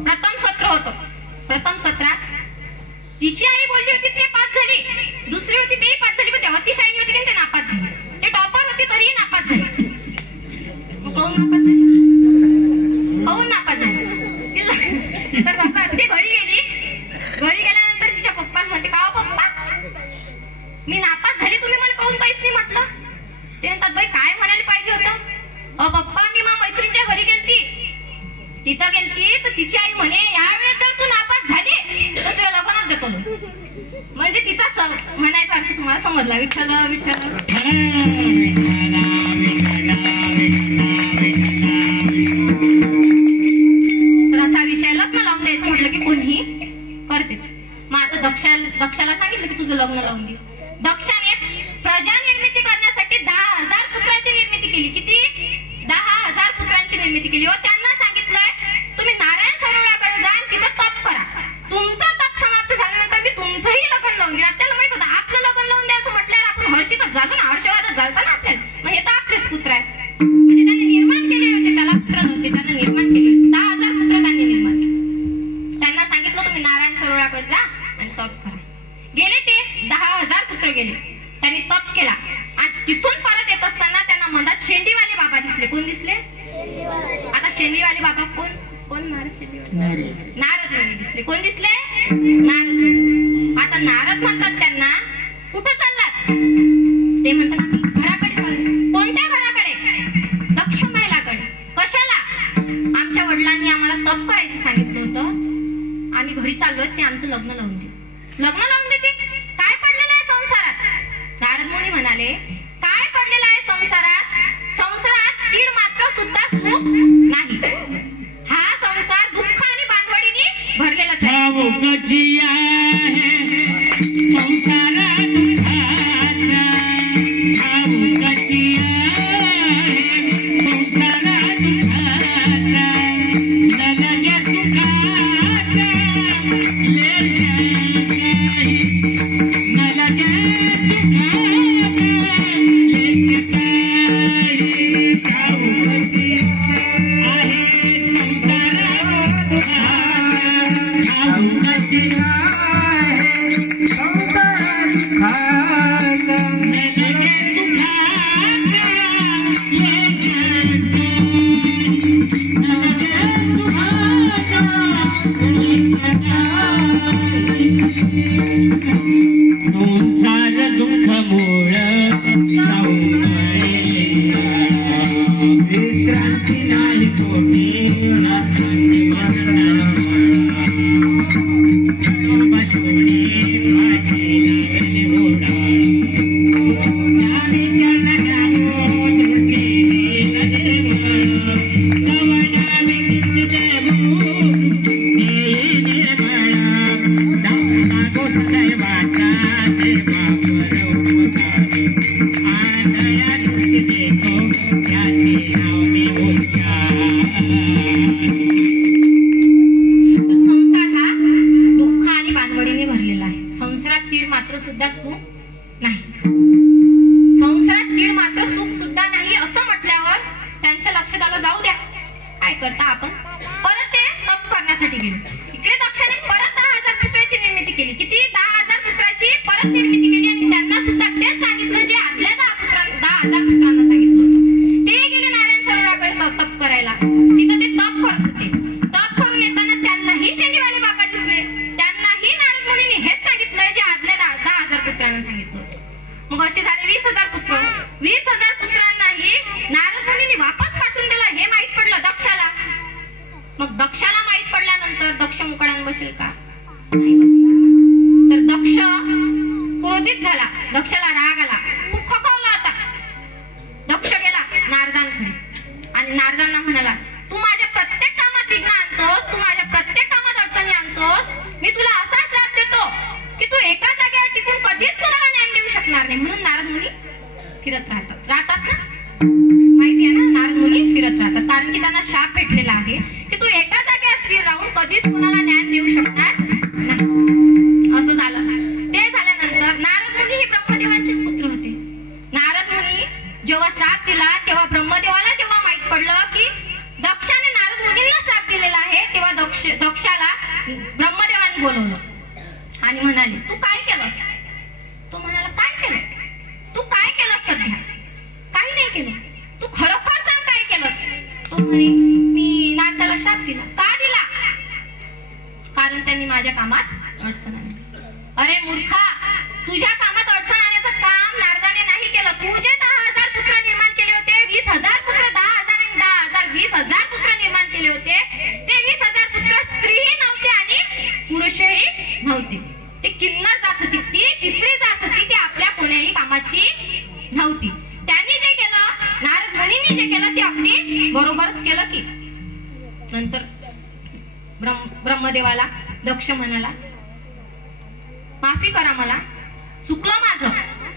प्रथम सत्र होतं. प्रथम सत्रात तिची आई बोलली होती ते पास झाली, दुसरी होती तेही पास झाली, पण तेव्हा ती शायनी होती की ते नापास झाली. ते टॉपर होते तरीही नापास झाले. काहून नापास झाली? काहून नापास झाली? तर कसं ते घरी गेली. घरी गेल्यानंतर तिच्या पप्पा म्हणते का पप्पा मी नापास झाली, तुम्ही मला काहून काहीच नाही म्हटलं. ते म्हणतात बाई काय म्हणायला पाहिजे होतं. पप्पा मी मा मैत्रिणीच्या घरी गेलती, तिथं गेलती तर तिची आई म्हणे यावेळेस जर तू नापास झाली तर तुला लग्नात देतो. म्हणजे तिचा म्हणायचा अर्थ तुम्हाला समजला. विठ्ठल विठ्ठल. तर असा विषय लग्न लावून द्यायचं म्हटलं की कोणीही करतेच. मग आता दक्षाला सांगितलं की तुझं लग्न लावून दे. दक्षाने प्रजा निर्मिती करण्यासाठी 10,000 पुत्रांची निर्मिती केली. किती? 10,000 पुत्रांची निर्मिती केली. व त्यांना सांगितलंय तुम्ही नारायण सरोवराकडे जा, तिथं तप करा. तुमचं तप समाप्त झाल्यानंतर मी तुमचंही लग्न लावून देईन. आपल्याला माहित होतं आपलं लग्न लावून द्यायचं म्हटल्यावर आपण हर्षितच झालो ना, हर्षवादच झालता ना आपल्याला. मग हे तर आपलेच पुत्र आहेत. म्हणजे त्यांनी निर्माण केले होते, त्याला पुत्र नव्हते, त्यांना निर्माण केले होते. 10,000 पुत्र त्यांनी निर्माण केले. त्यांना सांगितलं तुम्ही नारायण सरोवराकडे जा आणि तप करा. गेले ते 10,000 पुत्र गेले. त्यांनी तप केला आणि तिथून परत येत असताना त्यांना मधात शेंडीवाले बाबा दिसले. कोण दिसले? आता शेंडीवाले बाबा कोण नारद मुनी दिसले. कोण दिसले? नारद. आता नारद म्हणतात त्यांना कुठं चाललात? ते म्हणतात आम्ही घराकडे चाललो. कोणत्या घराकडे? दक्ष महिलाकडे. कशाला? आमच्या वडिलांनी आम्हाला तप करायचं सांगितलं होतं, आम्ही घरी चाललोय, ते आमचं लग्न लावून दे. लग्न लावून देते? काय पडलेलं आहे संसारात? नारद मुनी म्हणाले काय पडलेलं आहे संसारात? संसारात तीळ मात्र सुद्धा सुख नाही. हा संसार दुःख आणि भानगडीने भरलेलाच आहे. आहे 20,000 पुत्रांनाही नारद मुनींनी वापस पाठवून दिला हे माहित पडलं दक्षाला. मग दक्षाला माहित पडल्यानंतर दक्ष मुकाडान बसेल का? नाही बसला. तर दक्ष क्रोधित झाला. दक्षाला राग आला. खूप खकावला आता. दक्ष गेला नारदांकडे आणि नारदांना म्हणाला, तू माझ्या प्रत्येक कामात विघ्न आणतोस, तू माझ्या प्रत्येक कामात अडचणी आणतोस. मी तुला असा श्राप देतो की तू एका जागेवर टिकून कधीच कोणाला ज्ञान देऊ शकणार नाही. म्हणून नारद मुनी फिरत राहतात ना, माहिती आहे ना, नारद मुनी फिरत राहतात कारण की त्यांना शाप भेटलेला आहे की तू एका जागेवर स्थिर राहून कधीच कोणाला ज्ञान देऊ शकणार नाही. असं झालं. ते झाल्यानंतर नारद मुनी हे ब्रह्मदेवांचेच पुत्र होते. नारद मुनी जेव्हा श्राप दिला तेव्हा ब्रह्मदेवाला जेव्हा माहित पडलं की दक्षाने नारद मुनींना श्राप दिलेला आहे, तेव्हा दक्षाला ब्रह्मदेवाने बोलवलं आणि म्हणाले, तू काय केलंस? तो म्हणाला, काय केलं? तू काय केलंस? सध्या काही नाही केलं. तू खरोखर सांग काय केलंस? तो म्हणे, मी नारदाला श्राप दिला. का दिला? कारण त्यांनी माझ्या कामात अडचण आणली. अरे मूर्खा, तुझ्या कामात अडचण आणण्याचं काम नारदाने नाही केलं. तू जे 10,000 पुत्र निर्माण केले होते, 20,000 पुत्र, 10,000 आणि 10,000, 20,000 पुत्र निर्माण केले होते, ते 20,000 पुत्र स्त्रीही नव्हते आणि पुरुषही नव्हते. ते किन्नर जात होती, ती तिसरी जात होती, ती आपल्या कोण्याही कामाची नव्हती. त्यांनी जे केलं, नारद मुनींनी जे केलं ते अगदी बरोबरच केलं. की नंतर ब्रह्मदेवाला दक्ष म्हणाला, माफी करा, मला चुकलं माझं,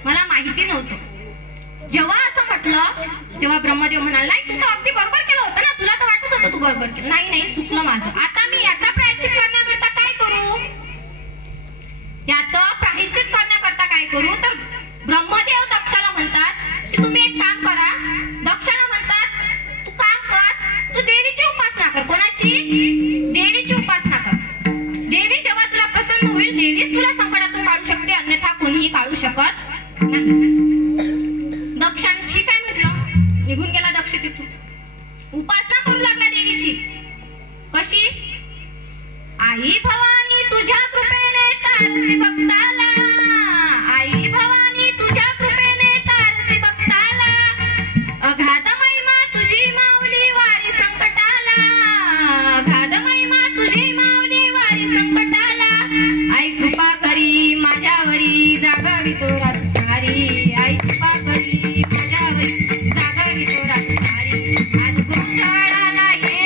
मला माहिती नव्हतं. जेव्हा असं म्हटलं तेव्हा ब्रह्मदेव म्हणाला, नाही तू तर अगदी बरोबर केलं होतं ना, तुला तर वाटत होतं तू बरोबर केलं. नाही चुकलं माझं. आता मी याचा प्रायश्चित करण्याकरता काय करू? याचं प्रायश्चित करण्याकरता काय करू? तर ब्रह्मदेव दक्षाला म्हणतात की तुम्ही एक काम करा. दक्षाला म्हणतात, तू काम कर, तू देवीची उपासना कर. कोणाची? देवीची उपासना कर. देवी जेव्हा तुला प्रसन्न होईल, देवीच तुला संकटातून काढू शकते, अन्यथा कोणीही काढू शकत नाही. दक्षाने ठीक आहे म्हटलं, निघून गेला दक्ष तिथून. उपासना करू लागला देवीची. कशी? आई भवानी तुझ्या कृपेने तारसी भक्ताला, आई भवानी तुझ्या कृपेने तारसी भक्ताला, अगाध महिमा तुझी माऊली वारी संकटाला, अगाध महिमा तुझी माऊली वारी संकटाला, आई कृपा करी माझ्यावरी जागावी तो रातसारी, आई कृपा करी माझ्यावरी जागावी तो रातसारी. आज गोंधळाला ये,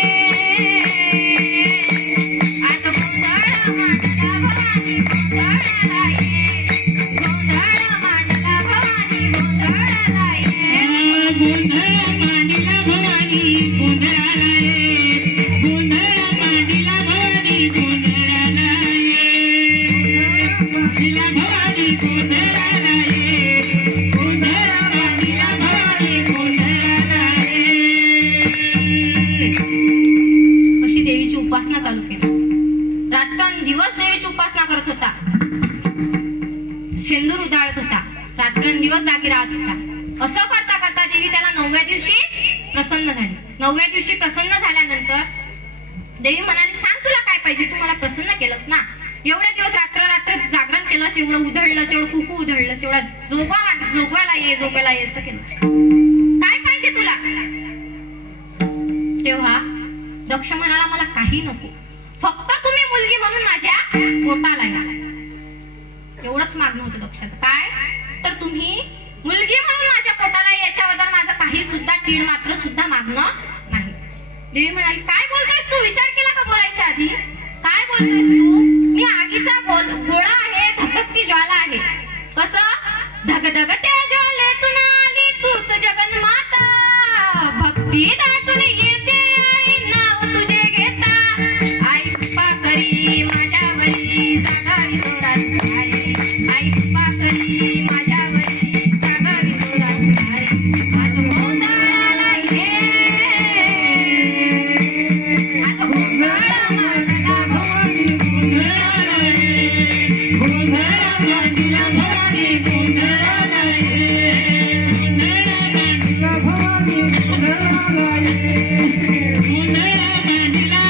आज गोंधळ मांडला भवानी, गोंधळाला ये, गोंधळ मांडला भवानी, गोंधळाला ये, गोंधळ मांडला भवानी, गोंधळाला ये, गोंधळ मांडला भवानी, गोंधळाला ये, मांडला भवानी, गोंधळाला ये, गोंधळ मांडला भवानी, गोंधळाला ये. अशी देवीची उपासना चालू केली. रात्रंदिवस देवीची उपासना करत होता. शेंदूर उधळत होता. रात्रंदिवस जागी राहत होता. असं करता करता देवी त्याला 9व्या दिवशी प्रसन्न झाली. 9व्या दिवशी प्रसन्न झाल्यानंतर देवी म्हणाली, सांग तुला काय पाहिजे? तू मला प्रसन्न केलंस ना, एवढ्या दिवस रात्र जागरण केलंस, एवढं उधळलंस, एवढं कुकू उधळलंस, एवढा जोगवाला ये असं केलं, काय पाहिजे तुला? तेव्हा दक्ष म्हणाला, मला काही नको, फक्त तुम्ही मुलगी म्हणून माझ्या पोटाला या. एवढंच मागणं होतं दक्षाचं. काय? तर तुम्ही मुलगी म्हणून माझ्या पोटाला, याच्याबद्दल माझं काही सुद्धा तीळ मात्र सुद्धा मागणं नाही. देवी म्हणाली, काय बोलतोयस तू? विचार केला का बोलायच्या आधी? काय बोलतोयस तू? मी आगीचा गोळा आहे, धगधगती ज्वाला आहे. कसं? धगधगत्या ज्वालेतून आली तूच जगन्माता, भक्ती दाटून येते आई नाव तुझे घेता, आई कृपा करी माझ्यावरी जागावी तो रातसारी, आई कृपा करी माझ्यावरी जागावी तो रातसारी. आज गोंधळाला ये, आज गोंधळ मांडला भवानी, गोंधळाला ये, गोंधळ मांडला भवानी, गोंधळाला ये, गोंधळ मांडला भवानी, गोंधळाला ये, गोंधळ मांडला,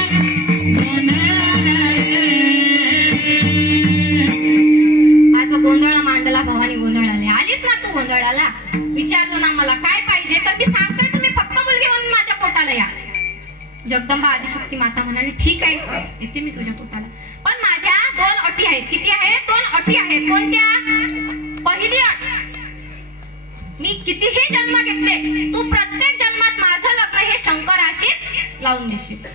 गोंधळाला ये. आज गोंधळ मांडला भवानी, गोंधळाला. आलीस ना तू गोंधळाला? विचारलं ना मला काय पाहिजे तर मी सांगतोय तुम्ही फक्त मुलगी म्हणून माझ्या पोटाला या. जगदंबा आदिशक्ती माता म्हणाली ठीक आहे येते मी तुझ्या पोटाला, पण माझ्या 2 अटी आहेत. किती आहेत? 2 अटी आहेत. कोणत्या? पहिली अट, मी कितीही जन्म घेतले तू प्रत्येक जन्मात माझं लग्न हे शंकराशीच लावून देशील.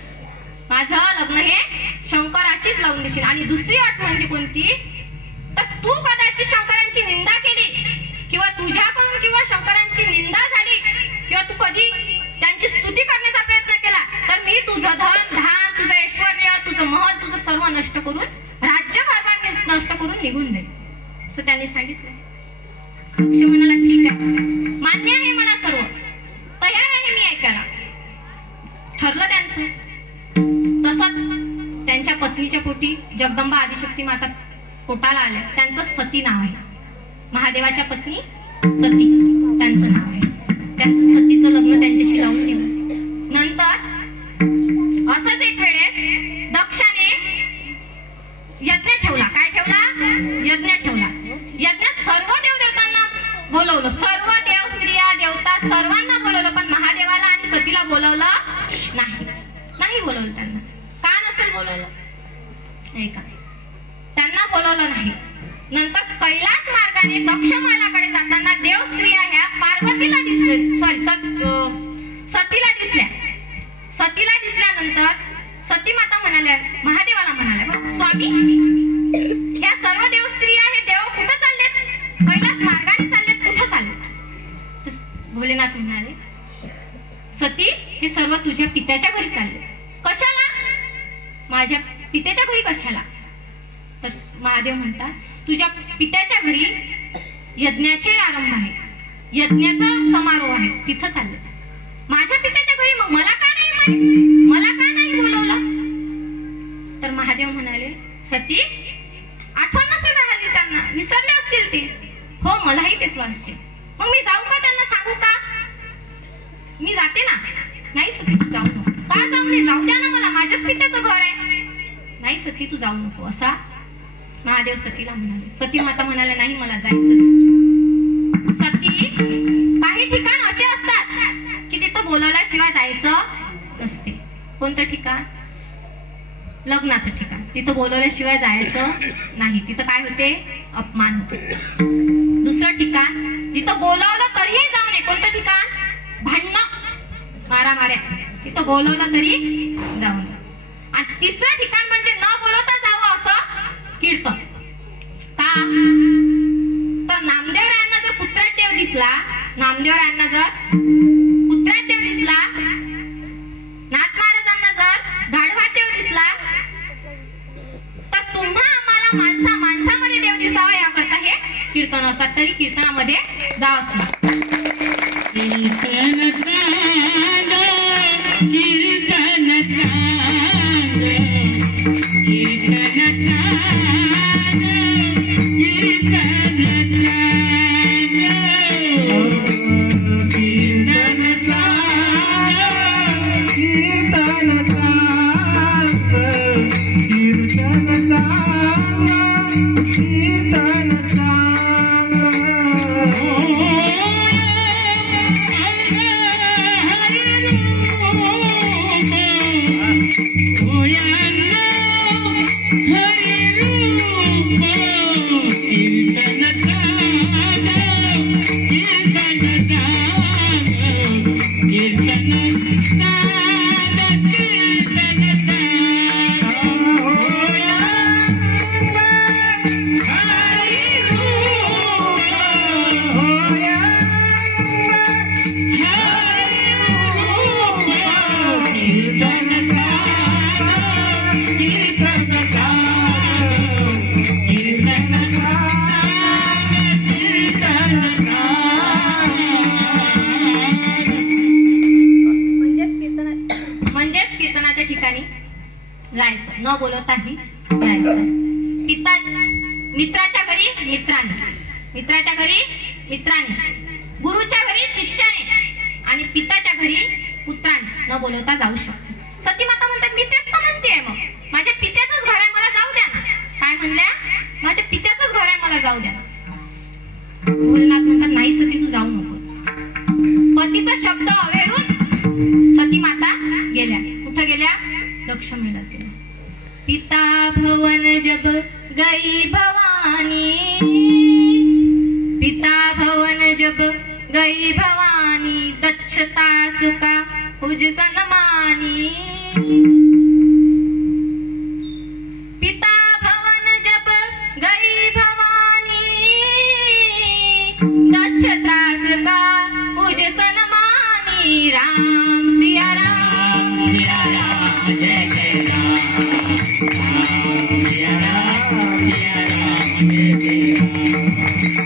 माझं लग्न हे शंकराशीच लावून देशील. आणि दुसरी अट म्हणजे कोणती तर तू कदाचित शंकरांची निंदा केली किंवा तुझ्याकडून किंवा शंकरांची निंदा झाली किंवा तू कधी त्यांची स्तुती करण्याचा प्रयत्न केला तर मी तुझं धन धान तुझं ऐश्वर्य तुझं महल तुझं सर्व नष्ट करून राज्य कारभार नष्ट करून निघून दे असं त्यांनी सांगितलं. दक्ष म्हणाला ठीक आहे मान्य आहे मला सर्व तयार आहे मी ऐकायला. ठरलं त्यांचं. तसंच त्यांच्या पत्नीच्या पोटी जगदंबा आदिशक्ती माता पोटाला आल्या. त्यांचं सती नाव आहे. महादेवाच्या पत्नी सती त्यांचं नाव आहे. त्यांचं सतीचं लग्न त्यांच्याशी लावून ठेवलं. नंतर असंच एक वेळेस दक्षाने यज्ञ ठेवला. काय ठेवला? यज्ञ ठेवला. यज्ञात सर्व देवदेवतांना बोलवलं. सर्व देव स्त्रिया देवता सर्वांना बोलवलं पण महादेवाला आणि सतीला बोलवलं नाही बोलवलं त्यांना. का नसेल बोलवलं? नाही का त्यांना बोलवलं नाही. नंतर कैलास मार्गाने दक्षमालाकडे जाताना देव स्त्रिया ह्या पार्वतीला दिसल्या सतीला दिसल्या. सतीला दिसल्यानंतर सती माता म्हणाल्या महादेवाला म्हणाल्या स्वामी ह्या सर्व देव स्त्रिया हे देव कुठं चाललेत? कैलास मार्गाने चाललेत. कुठं चाललेत? भोलेनाथ म्हणाले सती हे सर्व तुझ्या पित्याच्या घरी चालले. कशाला? माझ्या पित्याच्या घरी कशाला? तर महादेव म्हणतात तुझ्या पित्याच्या घरी यज्ञाचे आरंभ आहे. यज्ञाचा समारोह आहे तिथं चालले. माझ्या पित्याच्या घरी मग मला का नाही बोलवलं? तर महादेव म्हणाले सती आठवण नसेल राहिली त्यांना विसरले असतील ते. हो मलाही तेच वाटते. मग मी जाऊ का? त्यांना सांगू का? मी जाते ना. नाही सती तू जाऊ नको. का जाऊ नये? जाऊ द्या ना मला माझ्याच पित्याचं घर आहे. नाही सती तू जाऊ नको असा महादेव सतीला म्हणाले. सती माता म्हणाले नाही मला जायचं. सती काही ठिकाण असे असतात की तिथं बोलवल्याशिवाय जायचं नसते. कोणतं ठिकाण? लग्नाचं ठिकाण. तिथं बोलवल्याशिवाय जायचं नाही. तिथं काय होते? अपमान होते. दुसरं ठिकाण जिथं बोलवलं तरीही जाऊ नये. कोणतं ठिकाण? भांडणं मारामाऱ्या. तिथं बोलवलं तरी जाऊ नये. आणि तिसरं ठिकाण म्हणजे न बोलवता जावं असं कीर्तन. का? तर नामदेवरायांना जर पुत्रात देव दिसला नामदेवरायांना जर पुत्रात देव दिसला नाथ महाराजांना जर गाढवात देव दिसला तर तुम्हा आम्हाला माणसामध्ये देव दिसावा याकरता हे कीर्तन असतात. तरी कीर्तनामध्ये जावं. जायचं. न बोलवताही जायचं. मित्राच्या घरी मित्राने गुरुच्या घरी शिष्याने आणि पिताच्या घरी पुत्राने न बोलवता जाऊ शकतो. सती माता म्हणतात मी तेच तर म्हणतेय मग माझ्या पित्याचंच घर आहे मला जाऊ द्या ना. काय म्हणल्या? माझ्या पित्याचंच घर आहे मला जाऊ द्या. भोलेनाथ म्हणतात नाही सती तू जाऊ नको. भक्तीचा शब्द अवेरून सती माता गेल्या. कुठं गेल्या? दक्ष मेळ्यात गेल्या. पिता भवन जब गई भवानी, पिता भवन जब गई भवानी, दक्षता सुका पूज सनमानी. पिता भवन जब गई भवानी, दक्षता सुका पूज सनमानी. राम सिया राम, सिया राम, जय जय राम. राम सिया राम, सिया राम, जय जय राम.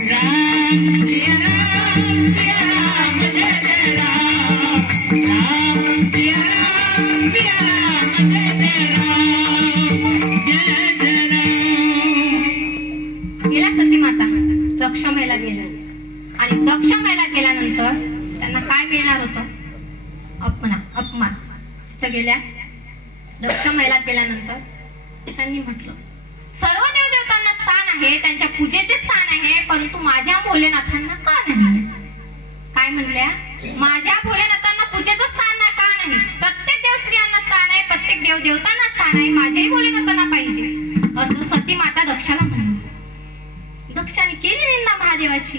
राम सिया राम, सिया राम, जय जय राम. राम सिया राम, सिया राम, जय जय राम, जय जय राम. गेल्या सती माता दक्षमेला गेल्या आणि दक्षमेला गेल्यानंतर त्यांना काय मिळणार होतं? अपमान. तिथं गेल्या दक्षमेळ्यात गेल्यानंतर त्यांनी म्हटलं सर्व देवदेवतांना स्थान आहे, त्यांच्या पूजेचे स्थान आहे, परंतु माझ्या भोलेनाथांना का नाही? काय म्हणल्या? माझ्या भोलेनाथांना पूजेचं स्थान का नाही? प्रत्येक देवस्त्रियांना स्थान आहे, प्रत्येक देवदेवतांना स्थान आहे, माझ्याही भोलेनाथांना पाहिजे असं सती माता दक्षाला म्हणाली. दक्षाने केली निंदा महादेवाची.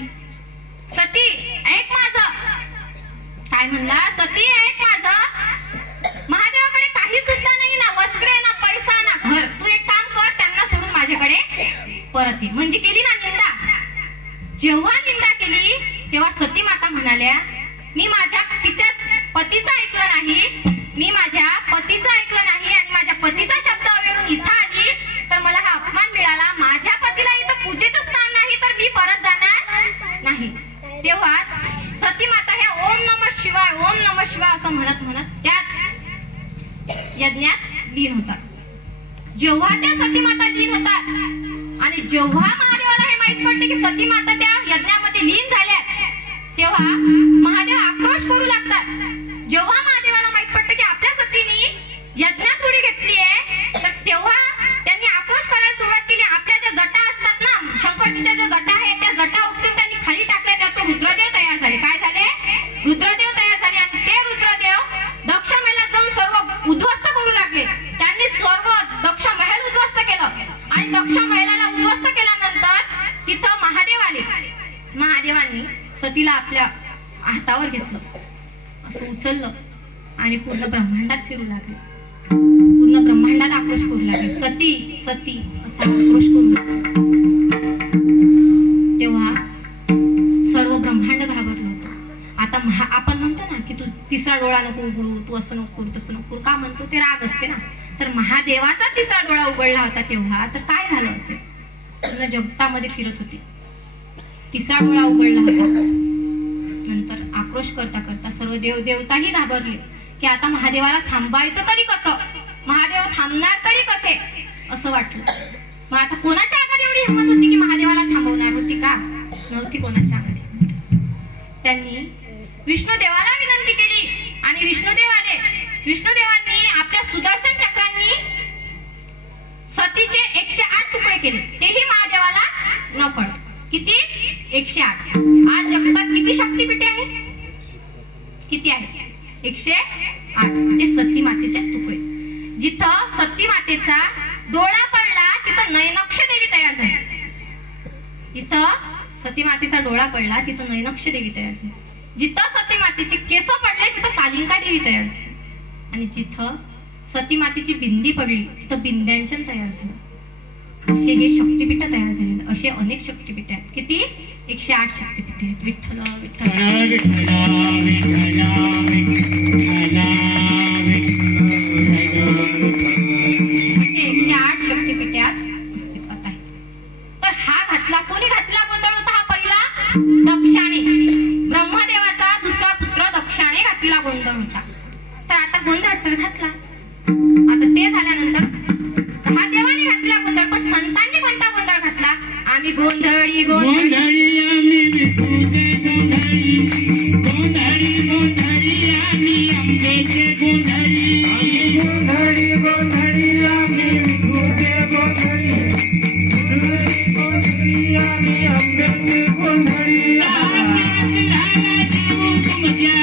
सती ऐक माझं. काय म्हणला? सती ऐक माझं. महादेवाकडे काही सुद्धा नाही, ना वस्त्रे, ना पैसा, ना घर. तू एक काम कर, त्यांना सोडून माझ्याकडे परत ये. म्हणजे केली ना निंदा. जेव्हा निंदा केली तेव्हा सती माता म्हणाल्या मी माझ्या पतीचं ऐकलं नाही, मी माझ्या पतीचं ऐकलं नाही आणि माझ्या पतीचा शब्द अवेरून इथं आली तर मला हा अपमान मिळाला. माझ्या पतीला इथं पूजेचं स्थान नाही तर मी परत जाणार नाही. तेव्हा सती माता ह्या ओम नमः शिवाय, ओम नमः शिवाय असं म्हणत म्हणत त्या यज्ञात लीन होतात. जेव्हा त्या सती माता लीन होतात आणि जेव्हा महादेवाला हे माहित पडते की सती माता त्या यज्ञामध्ये लीन झाल्या तेव्हा महादेव आक्रोश करू लागतात. जेव्हा महादेवाला माहित पडते की आपल्या सतीने यज्ञात उडी घेतली आहे तर तेव्हा त्यांनी आक्रोश करायला सुरुवात केली. आपल्या ज्या जटा असतात ना, शंकरजीच्या ज्या जटा आहेत त्या जटा उपटून त्यांनी खाली टाकल्या. त्यात रुद्रदेव तयार झाले. काय झाले? रुद्रदेव तयार झाले आणि ते रुद्रदेव दक्ष मेळ्यात जाऊन सर्व उद्ध्वस्त करू लागले. त्यांनी सर्व दक्ष महल उद्ध्वस्त केलं आणि दक्ष महलाला उद्ध्वस्त केल्यानंतर तिथं महादेव आले. महादेवांनी सतीला आपल्या हातावर घेतलं, असं उचललं आणि पूर्ण ब्रह्मांडात फिरू लागले. पूर्ण ब्रह्मांडात आक्रोश करू लागले. सती सती असा आक्रोश करू लागले. तेव्हा सर्व ब्रह्मांड घाबरलं होतं. आता आपण म्हणतो ना की तू तिसरा डोळा नको उघडू, तू असं नको करू, तसं नको करू. का म्हणतो? ते राग असते ना. तर महादेवाचा तिसरा डोळा उघडला होता तेव्हा तर काय झालं असेल? पूर्ण जगतामध्ये फिरत होती. तिसरा डोळा उघडला होता. नंतर आक्रोश करता करता सर्व देवदेवताही घाबरले की आता महादेवाला थांबायचं तरी कसं, महादेव थांबणार तरी कसे असं वाटलं. मग आता कोणाच्या अंगात एवढी हिंमत होती की महादेवाला थांबवणार होती का? नव्हती कोणाच्या अंगात. त्यांनी विष्णुदेवाला विनंती केली आणि विष्णुदेव आले. विष्णुदेवांनी आपल्या सुदर्शन चक्रांनी सतीचे 108 तुकडे केले. तेही महादेवाला न कळत. किती? 108. आज जगतात किती शक्तिपीठे आहेत? किती आहेत? 108. ते सती मातेचेच तुकडे. जिथं सती मातेचा डोळा पडला तिथं नयनक्ष देवी तयार झाली. जिथं सती मातेचा डोळा पडला तिथं नयनक्ष देवी तयार झाली. जिथं सती मातेचे केस पडले तिथं कालिंका देवी तयार झाली आणि जिथं सती मातेची बिंदी पडली तिथं बिंद्यांचन तयार झालं. असे हे शक्तिपीठ तयार झाले. असे अनेक शक्तिपीठ आहेत. किती? 108 शक्तिपीठ आहेत. विठ्ठल विठ्ठल असे 108 शक्तिपीठ आज अस्तित्वात आहेत. तर हा घातला, कोणी घातला गोंधळ होता? हा पहिला दक्षाने, ब्रह्मदेवाचा दुसरा पुत्र दक्षाने घातलेला गोंधळ होता. तर आता गोंधळ तर घातला. आता ते झाल्यानंतर हा देवाने घातला गोंधळ, पण संतांनी कोणता गोंधळ घातला? आम्ही गोंधळी गोंधळी आम्ही विठूचे गोंधळी, गोंधळी गोंधळी आम्ही आंबेचे गोंधळी, गोंधळी गोंधळी आम्ही विठूचे गोंधळी, गोंधळी गोंधळी आम्ही आंबेचे गोंधळी. तुमच्या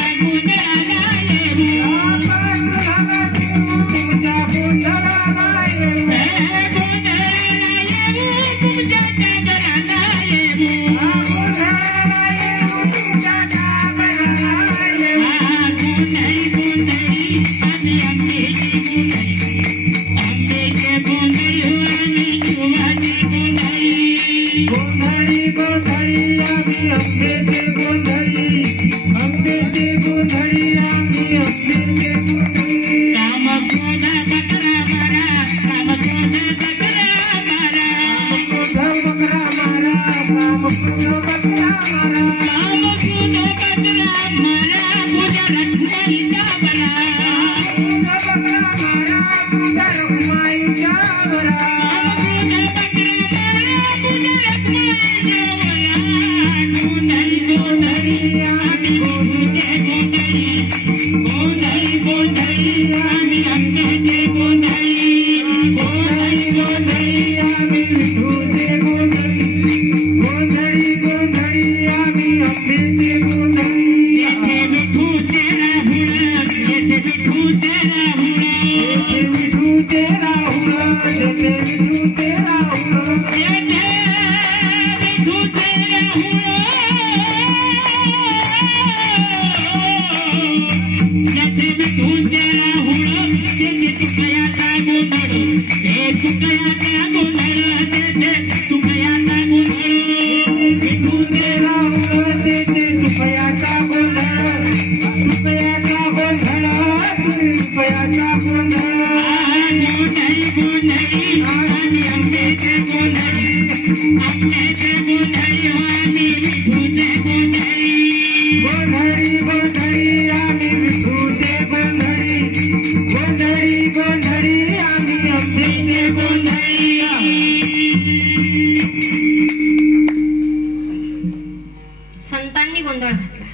संतांनी गोंधळ घातला.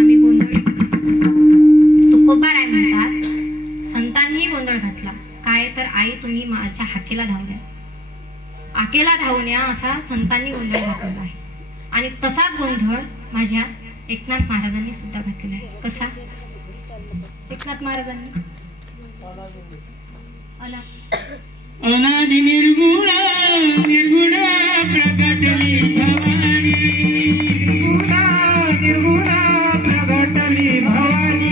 आम्ही गोंधळ तुकोबाराय म्हणतात, संतांनी गोंधळ घातला. काय तर आई तुम्ही माझ्या हाकेला धावल्या, आकेला धावण्या असा संतांनी गोंधळ घातलेला आहे. आणि तसाच गोंधळ माझ्या एकनाथ महाराजांनी सुद्धा घातलेला आहे. कसा? एकनाथ महाराजांनी अनादि निर्गुण निर्गुण प्रकटली भवानी, निर्गुण प्रकटली भवानी.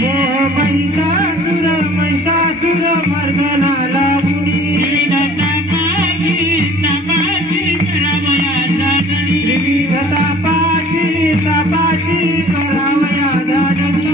मोह महिषासुर मर्दनाला मुनी, विविध तापाची करावया दादनी.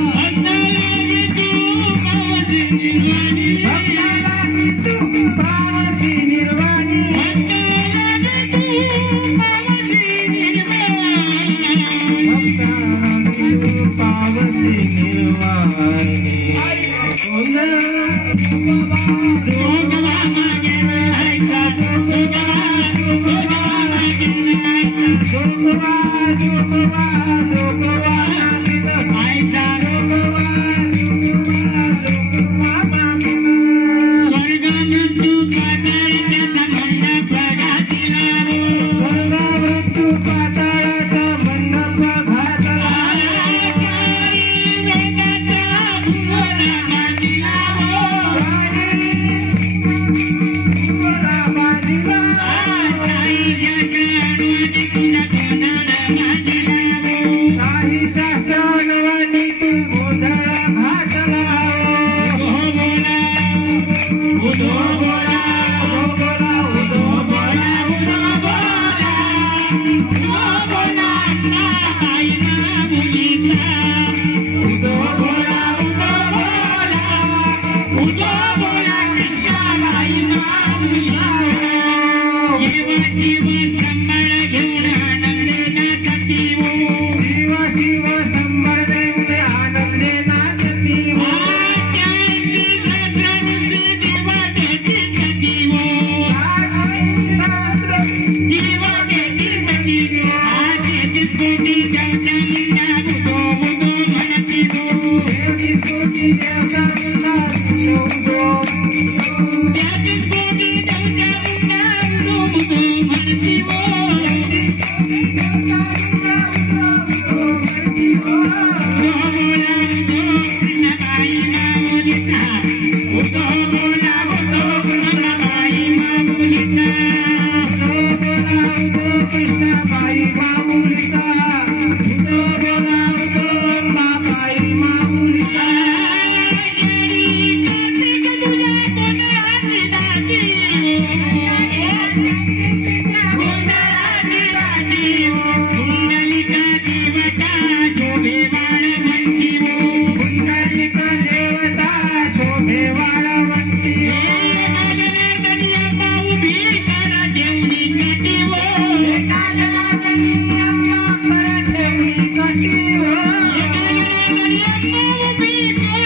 Thank you.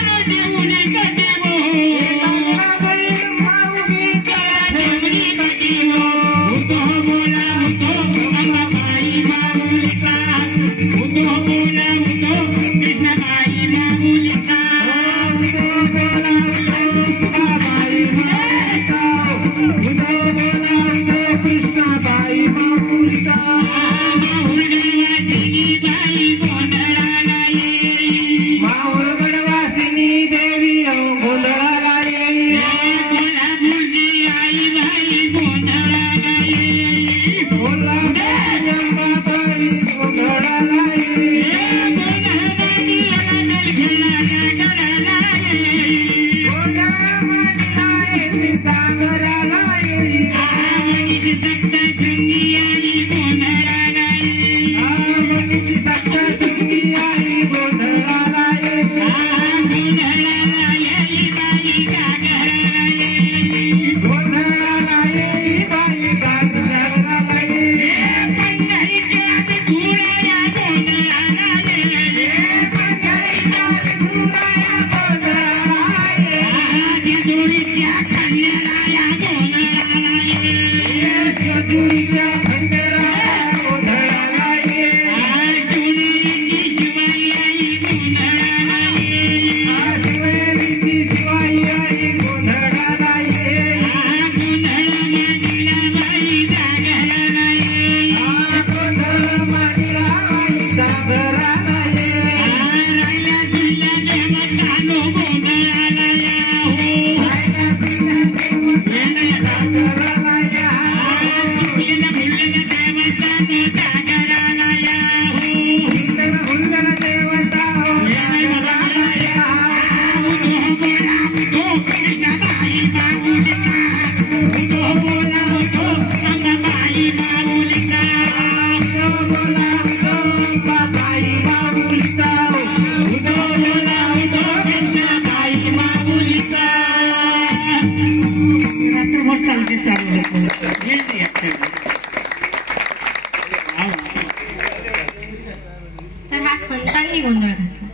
तर हा संतांनी गोंधळ घातला.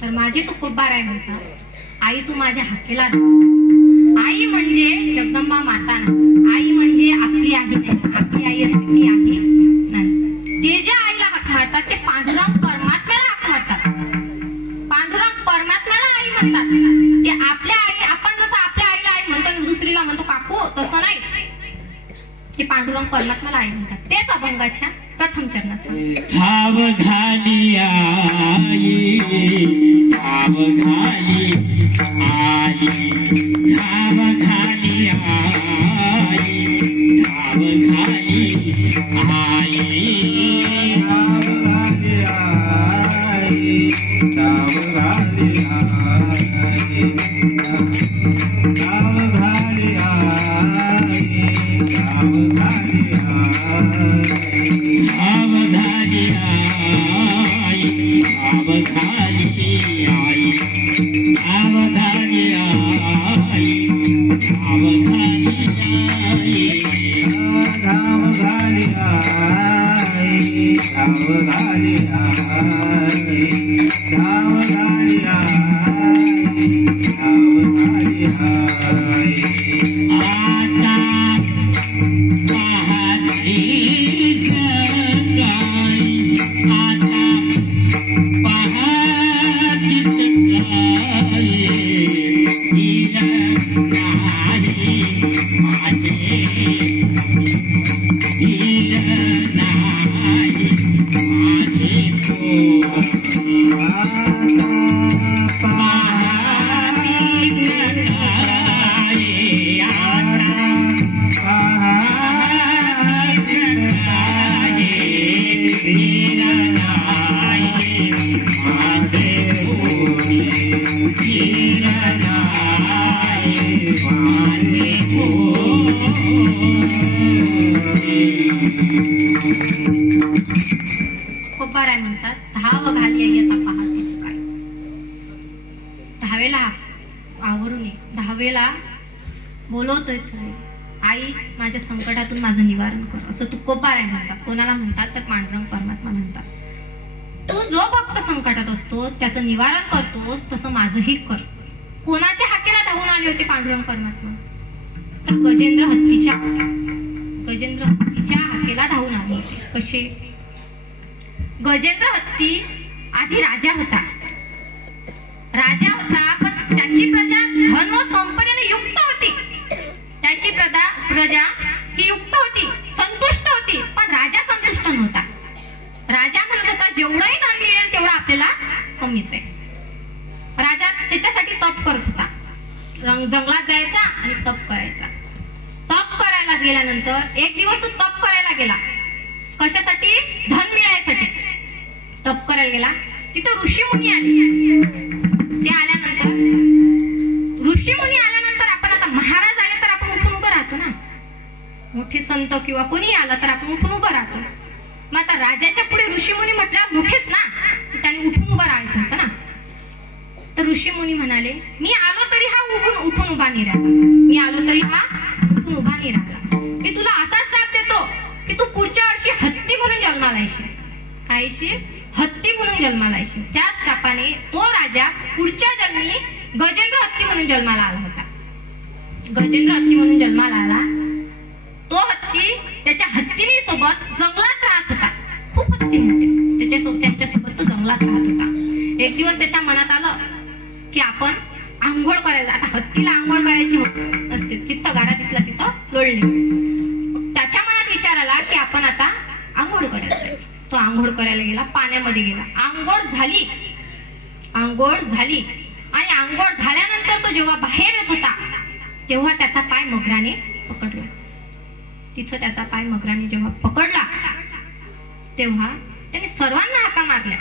तर माझी तू खूप बार आहे म्हणता, आई तू माझ्या हाकेला. आई म्हणजे जगदंबा माता नाही, आई म्हणजे आपली आई नाही, आपली आई असली आहे नाही. ते ज्या आईला हाक मारतात ते पांडुरंग परमात्म्याला हाक मारतात. पांडुरंग परमात्म्याला आई म्हणतात. ते आपल्या आई, आपण जसं आपल्या आईला आई म्हणतो आणि दुसरीला म्हणतो काकू, तसं नाही. ते पांडुरंग परमात्म्याला आई म्हणतात. तेच अभंगाच्या प्रथम चरणाचं. ठाव घाली आई, ठाव घाली आई, ठाव घाली आई, ठाव घाली खोपाराय म्हणतात. धाव घाली आई आता पहाटे सकाळी. दहावेला आवरून ये, दहावेला बोलवतोय आई माझ्या संकटातून माझं निवारण कर, असं तू कोपाराय म्हणतात. कोणाला म्हणतात तर पांडुरंग परमात्मा म्हणतात. तू जो भक्त संकटात असतो त्याचं निवारण करतोस तसं माझंही कर. कोणाच्या हाकेला धावून आले होते पांडुरंग परमात्मा? तर गजेंद्र हत्तीच्या हाकेला धावून आले होते. कसे? गजेंद्र हत्ती आधी राजा होता पण त्याची प्रजा धन व संपदेने युक्त होती. त्याची प्रजा ही युक्त होती, संतुष्ट होती, पण राजा संतुष्ट राजा म्हणत होता जेवढंही धन मिळेल तेवढं आपल्याला कमीच आहे. राजा त्याच्यासाठी तप करत होता. जंगलात जायचा आणि तप करायचा. तप करायला गेल्यानंतर एक दिवस तो तप करायला गेला. कशासाठी? धन मिळायसाठी तप करायला गेला. तिथं ऋषीमुनी आले. ते आल्यानंतर ऋषीमुनी आल्यानंतर आपण आता महाराज आले तर आपण उठून उभं राहतो ना. मोठे संत किंवा कोणी आलं तर आपण उठून उभं राहतो. मग आता राजाच्या पुढे ऋषीमुनी म्हटल्यावर मोठेच ना, त्याने उठून उभं राहायचं होतं ना. तर ऋषीमुनी म्हणाले मी आलो तरी हा उठून उभा नाही राहिला. मी आलो तरी हा उठून उभा नाही राहिला. मी तुला असा श्राप देतो की तू पुढच्या वर्षी हत्ती म्हणून जन्माला येशील. काय येशील? हत्ती म्हणून जन्माला येशील. त्या श्रापाने तो राजा पुढच्या जन्मी गजेंद्र हत्ती म्हणून जन्माला आला होता. गजेंद्र हत्ती म्हणून जन्माला आला. तो हत्ती त्याच्या हत्तीनी सोबत जंगलात राहत होता. खूप हत्ती होते त्यांच्यासोबत तो जंगलात राहत होता. एक दिवस त्याच्या मनात आलं की आपण आंघोळ करायला. आता हत्तीला आंघोळ करायची असते. चित्त गारा दिसला तिथं लोळले. त्याच्या मनात विचार आला की आपण आता आंघोळ करायचं. तो आंघोळ करायला गेला. पाण्यामध्ये गेला. आंघोळ झाली आणि आंघोळ झाल्यानंतर तो जेव्हा बाहेर येत होता तेव्हा त्याचा पाय मगराने पकडला. तिथं त्याचा पाय मगराने जेव्हा पकडला तेव्हा त्याने सर्वांना हाका मारल्या.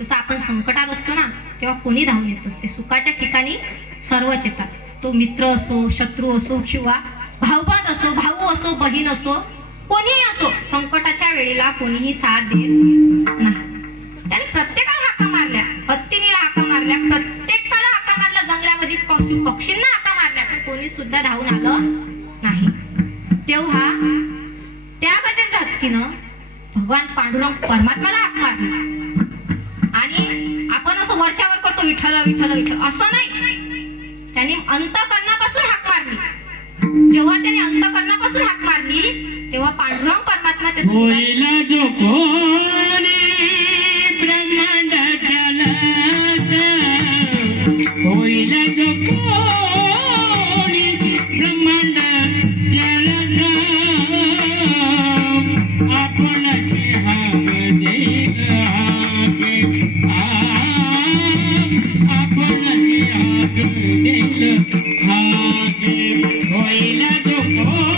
जसं आपण संकटात असतो ना तेव्हा कोणी धावून येत असते. सुखाच्या ठिकाणी सर्वच येतात. तो मित्र असो, शत्रू असो किंवा भाऊबंद असो, भाऊ असो, बहीण असो, कोणीही असो, संकटाच्या वेळेला कोणीही साथ देत नाही. त्याने प्रत्येकाला हाका मारल्या. हत्तीने हाका मारल्या, प्रत्येकाला हाका मारल्या. जंगलामध्ये पक्षींना हाका मारल्या, पण कोणी सुद्धा धावून आलं नाही. तेव्हा त्या गजेंद्र हत्तीनं भगवान पांडुरंग परमात्म्याला हाक मारली. आणि आपण असं वरच्यावर करतो विठ्ठल विठ्ठल विठ्ठल असं नाही. त्याने अंतःकरणापासून हाक मारली. जेव्हा त्याने अंतःकरणापासून हाक मारली तेव्हा पांडुरंग परमात्मा होईल जो कोणी ब्रह्मांडाच्या होईल जो कोणी ब्रह्मांडाच्या आपण होईल जो कोणी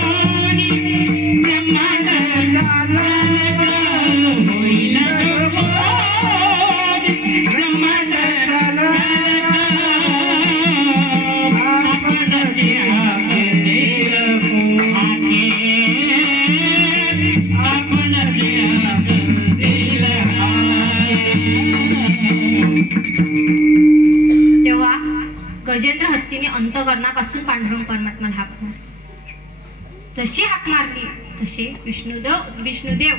तेव्हा गजेंद्र हत्तीने अंतःकरणापासून पांडुरंग परमात्म्याला हाक मारली. जशी हाक मारली तसे विष्णुदेव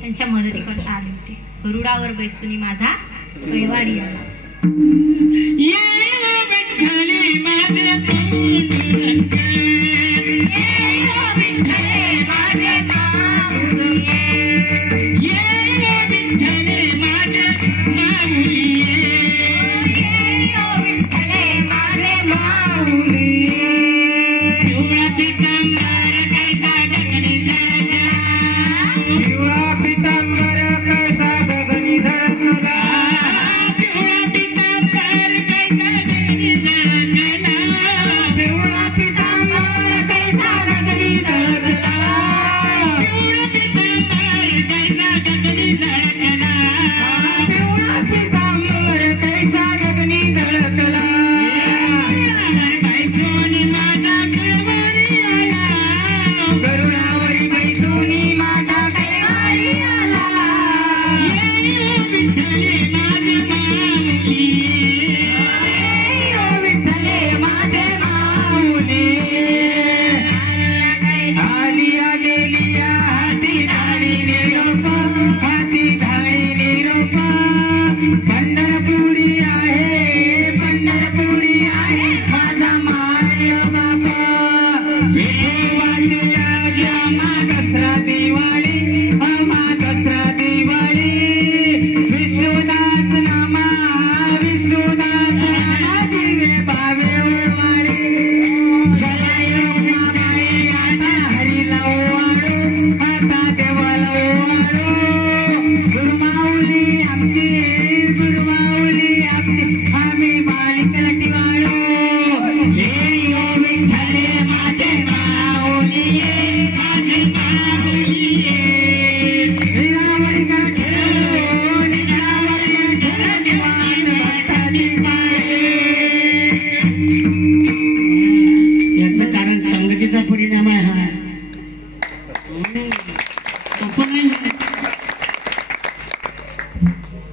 त्यांच्या मदतीकरता आले होते. गरुडावर बैसूनी माझा कैवारी आला.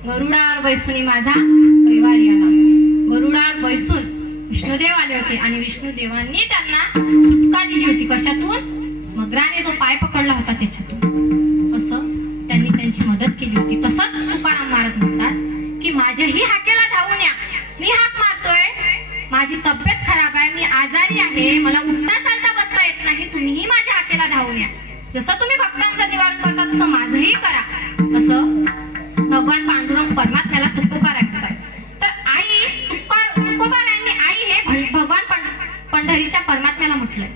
गरुडावर बैसून माझा परिवार आला. गरुडावर बैसून विष्णुदेव आले होते आणि विष्णुदेवांनी त्यांना सुटका दिली होती. कशातून? मगराने जो पाय पकडला होता त्याच्यातून. असं त्यांनी त्यांची मदत केली होती. तसंच तुकाराम महाराज म्हणतात की माझ्याही हाकेला धावून या. मी हाक मारतोय, माझी तब्येत खराब आहे, मी आजारी आहे, मला उठता चालता बसता येत नाही, तुम्हीही माझ्या हाकेला धावून या. जसं तुम्ही भक्तांचं निवारण करता तसं माझंही करा. असं भगवान पांडुरंग परमात्म्याला तुकोबाराय म्हणतात. तर आई तुकोबारायांनी आई हे भगवान पंढरीच्या परमात्म्याला म्हटलंय.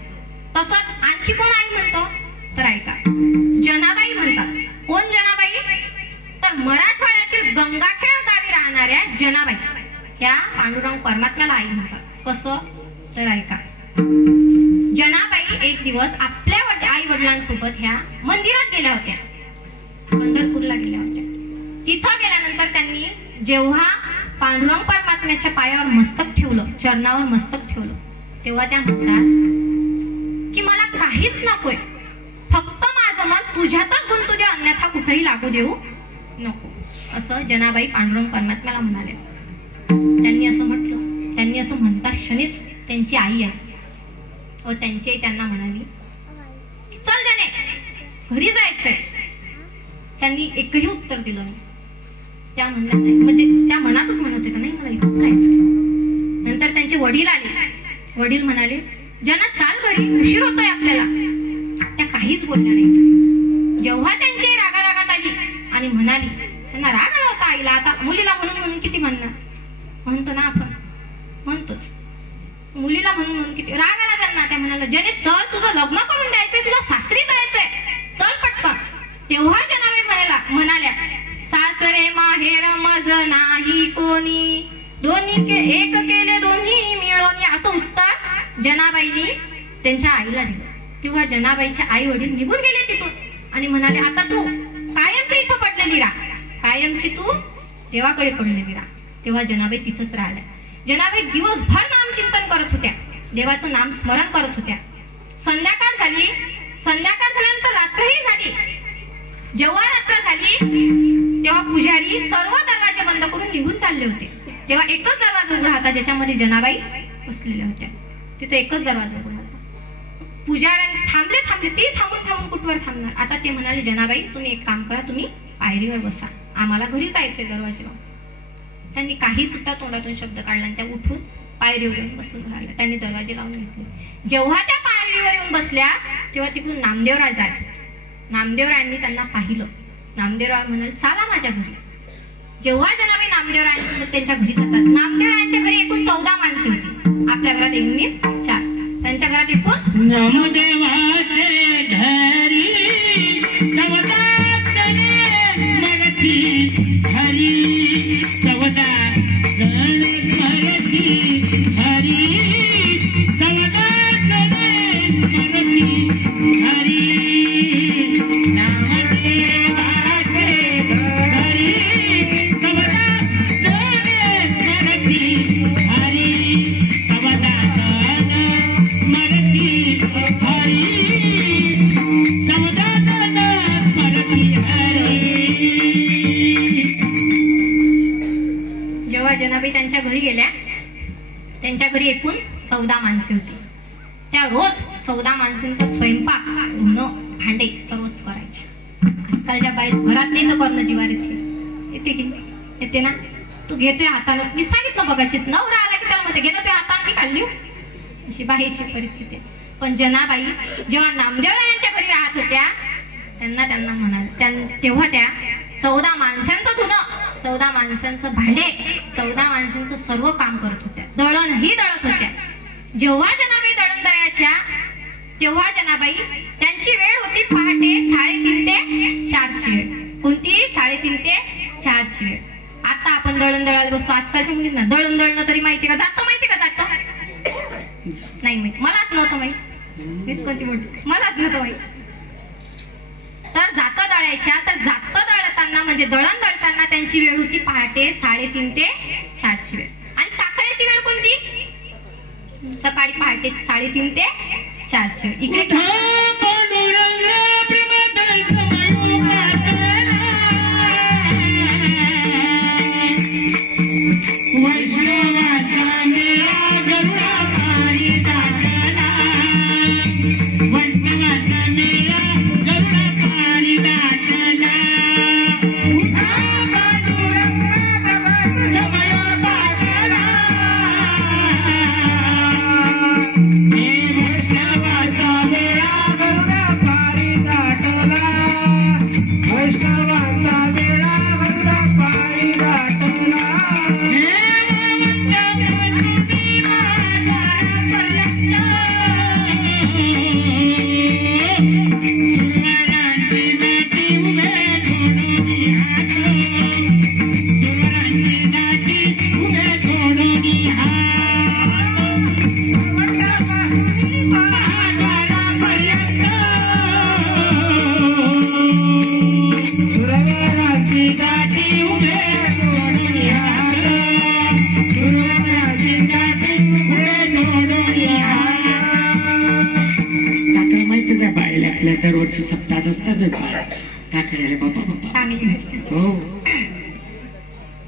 तसंच आणखी कोण आई म्हणतो तर ऐका, जनाबाई म्हणतात. कोण जनाबाई? तर मराठवाड्यातील गंगाखेड गावी राहणाऱ्या जनाबाई ह्या पांडुरंग परमात्म्याला आई म्हणतात. कसं तर ऐका, जनाबाई एक दिवस आपल्या आई वडिलांसोबत ह्या मंदिरात गेल्या होत्या, पंढरपूरला गेल्या होत्या. तिथं गेल्यानंतर त्यांनी जेव्हा पांडुरंग परमात्म्याच्या पायावर मस्तक ठेवलं, चरणावर मस्तक ठेवलं, तेव्हा त्या म्हणतात की मला काहीच नकोय, फक्त माझं मन तुझ्यातच गुंतू दे, अन्यथा कुठेही लागू देऊ नको. असं जनाबाई पांडुरंग परमात्म्याला म्हणाले. त्यांनी असं म्हटलं. त्यांनी असं म्हणता क्षणीच त्यांची आई आहे व त्यांची आई त्यांना म्हणाली, चल जने, घरी जायचंय. त्यांनी एकही उत्तर दिलं नाही. त्या म्हणल्या नाही, म्हणजे त्या मनातच म्हणत होत्या नाही मला इथं जायचं. नंतर त्यांचे वडील आले. वडील म्हणाले, जना चाल घरी, उशीर होतोय आपल्याला. त्या काहीच बोलल्या नाही. जेव्हा त्यांची रागारागात आली आणि म्हणाली, त्यांना राग आला होता आईला. आता मुलीला म्हणून किती म्हणणार, म्हणतो ना आपण, म्हणतोच मुलीला म्हणून किती राग आला त्यांना. त्या म्हणाला, जने चल, तुझं लग्न करून द्यायचंय, तुला सासरी जायचंय, चल पटकन. तेव्हा जनाबाई म्हणाल्या, सासरे माहेर मज नाही कोणी, दोन्ही एक केले दोन्ही मिळवणी. असं उत्तर जनाबाईंनी त्यांच्या आईला दिलं. तेव्हा जनाबाईच्या आई वडील निघून गेले तिथून आणि म्हणाले, आता तू कायमची इथं पडलेली राहा, कायमची तू देवाकडे पडलेली राहा. तेव्हा जनाबाई तिथंच राहिल्या. जनाबाई दिवसभर नामचिंतन करत होत्या, देवाचं नाम स्मरण करत होत्या. संध्याकाळ झाली. संध्याकाळ झाल्यानंतर रात्रही झाली. जेव्हा रात्र झाली तेव्हा पुजारी सर्व दरवाजे बंद करून निघून चालले होते. तेव्हा एकच दरवाजा उघडा होता ज्याच्यामध्ये जनाबाई बसलेल्या होत्या. तिथे एकच दरवाजा उघडा होता. पुजाऱ्यांनी थांबले. ते थांबून कुठवर थांबणार. आता ते म्हणाले, जनाबाई तुम्ही एक काम करा, तुम्ही पायरीवर बसा, आम्हाला घरी जायचंय दरवाजे लावून. त्यांनी काही सुद्धा तोंडातून शब्द काढला आणि त्या उठून पायरीवर येऊन बसून राहिल्या. त्यांनी दरवाजे लावून घेतले. जेव्हा त्या पायरीवर येऊन बसल्या तेव्हा तिकडून नामदेवराय जात. नामदेवरायांनी त्यांना पाहिलं. नामदेवराय म्हणाले, चला माझ्या घरी. जेव्हा जनाबाई नामदेवरायांसोबत त्यांच्या घरी जातात, नामदेवरायांच्या घरी एकूण 14 माणसे होती. आपल्या घरात एकूण 4. त्यांच्या घरात एकूण नामदेवाचे घरी हरी 14 जण मराठी हरी 14 जण मराठी हरी नामदेवाचे घरी 14 जण मराठी हरी 14 जण मराठी हरी 14 जण मराठी हरी. जेव्हा जनाबाई त्यांच्या घरी गेल्या, त्यांच्या घरी एकूण 14 माणसे होती. त्या रोज 14 माणसांचा स्वयंपाक, धुणं, भांडे सर्वच करायचे. आजकालच्या बाई घरात नाही करणं जिवार येते की येते ना. तू घेतोय हातानं, मी सांगितलं बघायचीस, नवरा आला की त्याला मध्ये घेणं तुझ्या हाताने मी खाल्ली, अशी बाईची परिस्थिती. पण जनाबाई जेव्हा नामदेवरायांच्या घरी राहत होत्या त्यांना म्हणाल, तेव्हा त्या 14 माणसांचं धुणं, 14 माणसांचं भांडे, 14 माणसांचं सर्व काम करत होत्या. दळणही दळत होत्या. जेव्हा जनाबाई दळण दळायच्या तेव्हा जनाबाई त्यांची वेळ होती पहाटे 3:30 ते 4ची वेळ. कोणती? 3:30 ते 4ची वेळ. आता आपण दळण दळायला बसतो. आजकालच्या मुलींना दळण दळणं तरी माहिती का? जातं माहिती का? जातं नाही माहिती. मलाच नव्हतं माहिती. कोणती मोठी मलाच नव्हतं माहिती. तर जातं दळायच्या, तर जातं दळताना म्हणजे दळण दळताना त्यांची वेळ होती पहाटे 3:30 ते 4ची वेळ. आणि काकड्याची वेळ कोणती? सकाळी पहाटे 3:30 ते 4ची वेळ. इकडे वैष्णवांचा बेडा वल्ला पायी गाठला दरवर्षी सप्ताह असतात टाकलेले बाबा हो.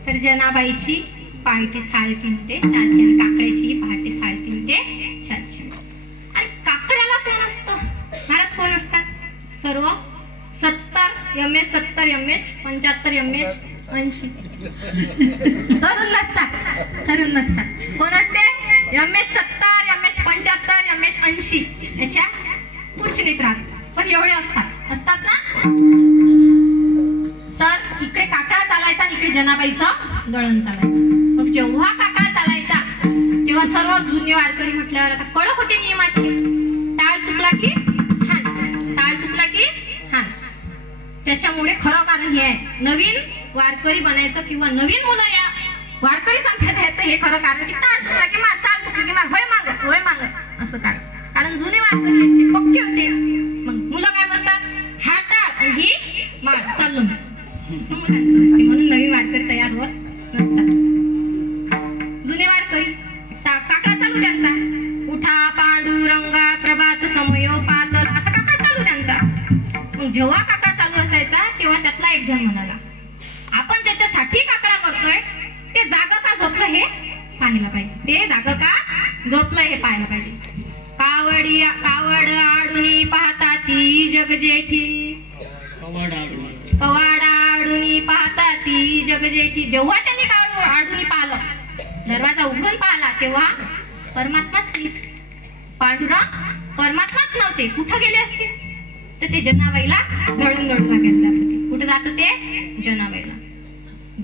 तर जनाबाईची पहाटे 3:30 ते 4:00, काकड्याची पहाटे 3:30 ते 4:00. आणि काकड्याला कोण असतं महाराज? कोण असतात? सर्व 70 MS 70 MS 75 MS 80 तरुण नसतात. कोण असते? MS 70 MS 75 MS 80 याच्या पुढचे नेत राहतात. पण एवढे असतात ना. तर इकडे काकळा चालायचा, इकडे जनाबाईचं दळण चालायचं. मग जेव्हा काकळा चालायचा तेव्हा सर्व जुने वारकरी म्हटल्यावर आता कडक होते नियमाची. टाळ चुकला की हाण, टाळ चुकला की हाण. त्याच्यामुळे खरं कारण हे आहे, नवीन वारकरी बनायचं किंवा नवीन मुलं या वारकरी संख्या द्यायचं हे खरं कारण की टाळ चुकला की मार, टाळ चुकली की मार, होय माग असं कारण जुने वारकरी यांचे पक्के होते. मग मुलं काय म्हणतात? हा टाळ ही मार चाललो म्हणून नवीन वारकरी तयार होत नसतात. जुने वारकरी काकडा चालू त्यांचा, उठा पांडुरंगा प्रभात समयो पातल असा काकडा चालू त्यांचा. मग जेव्हा काकडा चालू असायचा तेव्हा त्यातला एक जण म्हणाला, आपण ज्याच्यासाठी काकडा करतोय ते जागं का झोपलं हे पाहायला पाहिजे. ते जागं का झोपलं हे पाहायला पाहिजे. कावड आडुनी पाहता ती जग जेठी, कवाड आडुनी पाहता ती जग जेठी. जेव्हा त्यांनी कावड आडुनी पाहिलं, दरवाजा उघडून पाहिला तेव्हा परमात्माच नाही. पांडुरंग परमात्माच नव्हते. कुठं गेले असते? तर ते जनाबाईला दळून लागायला जात होते. कुठे जात होते? जनाबाईला.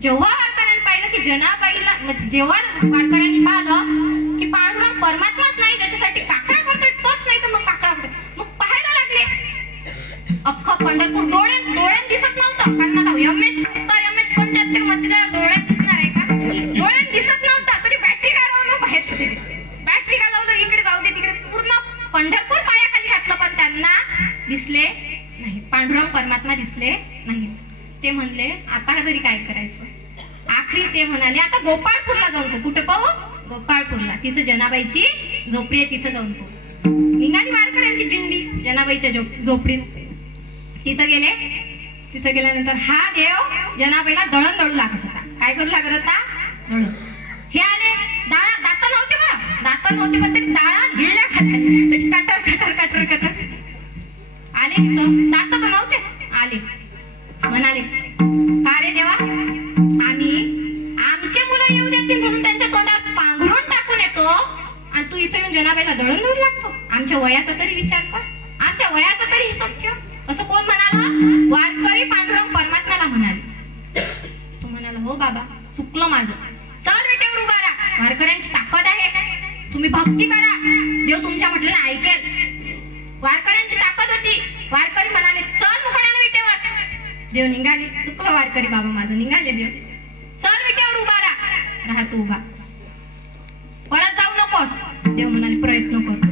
जेव्हा वारकऱ्यांनी पाहिलं की जनाबाईला, जेव्हा वारकऱ्यांनी पाहिलं की पांडुरंग परमात्माच नाही, ज्याच्यासाठी काकडा करतोय तोच नाही तर मग काकडा करतोय, मग पाहायला लागले. अख्खं पंढरपूर डोळ्यात दिसत नव्हतं. कारण आता MS 75 मधल्या डोळ्यात दिसणार आहे का? डोळ्यात दिसत नव्हतं. तरी बॅटरी का लावलं बाहेर, बॅटरी का लावलं, इकडे जाऊ दे तिकडे, पूर्ण पंढरपूर पायाखाली घातलं पण त्यांना दिसले नाही. पांडुरंग परमात्मा दिसले नाही. ते म्हणले आता तरी काय करायचं? आखरी ते म्हणाले आता गोपाळपूरला जाऊन पाहू. कुठे पाहू? गोपाळपूरला. तिथं जनाबाईची झोपडी आहे, तिथं जाऊन पाहू. निघाली वारकऱ्यांची दिंडी जनाबाईच्या झोपडीत. तिथं गेले. तिथं गेल्यानंतर हा देव जनाबाईला दळण दळू लागत होता. काय करू लागत होता? दळण. हे आले. दात नव्हते बरं, दात नव्हते पण तरी डाळा गिळल्या खात्या, कटर कटर कटर कटर आले. तिथं दात पण नव्हतेच. आले. म्हणाले का रे देवा, आमचे मुलं येऊ देतील म्हणून त्यांच्या तोंडात पांघरून टाकून येतो आणि तू इथे येऊन जनाबाईला दळण दळू लागतो. आमच्या वयाचा तरी विचार कर, आमच्या वयाचा तरी हिशोब ठेव. असं कोण म्हणाला? वारकरी पांडुरंग परमात्म्याला म्हणाले. तो म्हणाला हो बाबा चुकलं माझं, चल विटेवर उभा राहा. वारकऱ्यांची ताकद आहे, तुम्ही भक्ती करा, देव तुमच्या म्हटलेलं ऐकेल. वारकऱ्यांची ताकद होती. वारकरी म्हणाले चल मुकड्याला विटेवर. देव निघाले. चुकलं वारकरी बाबा माझं, निघाले देव. चल विटेवर उभा राहा तू उभा, परत जाऊ नकोस. देव म्हणाले प्रयत्न करतो.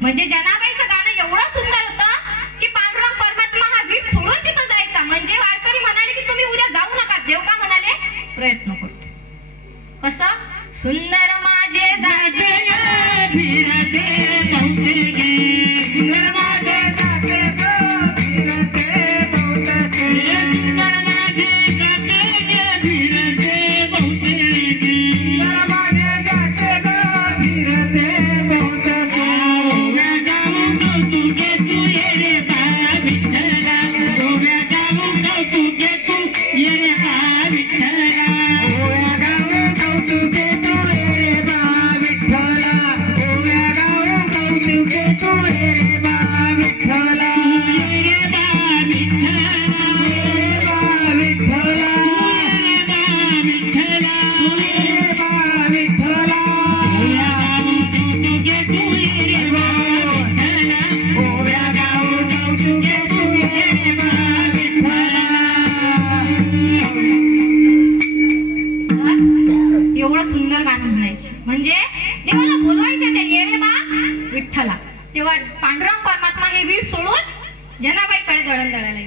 म्हणजे जनाबाईचं गाणं एवढं सुंदर होतं की पांडुरंग परमात्मा हा वीट सोडून तिथं जायचा. म्हणजे वारकरी म्हणाले की तुम्ही उद्या जाऊ नका. देव का म्हणाले? प्रयत्न करतो. कसं? सुंदर माझे जाते एवढं सुंदर गाणं म्हणायचे. म्हणजे देवाला बोलवायचे त्या ये रे बा विठ्ठला. तेव्हा पांडुरंग परमात्मा हे वीट सोडून जनाबाईकडे दळण दळायला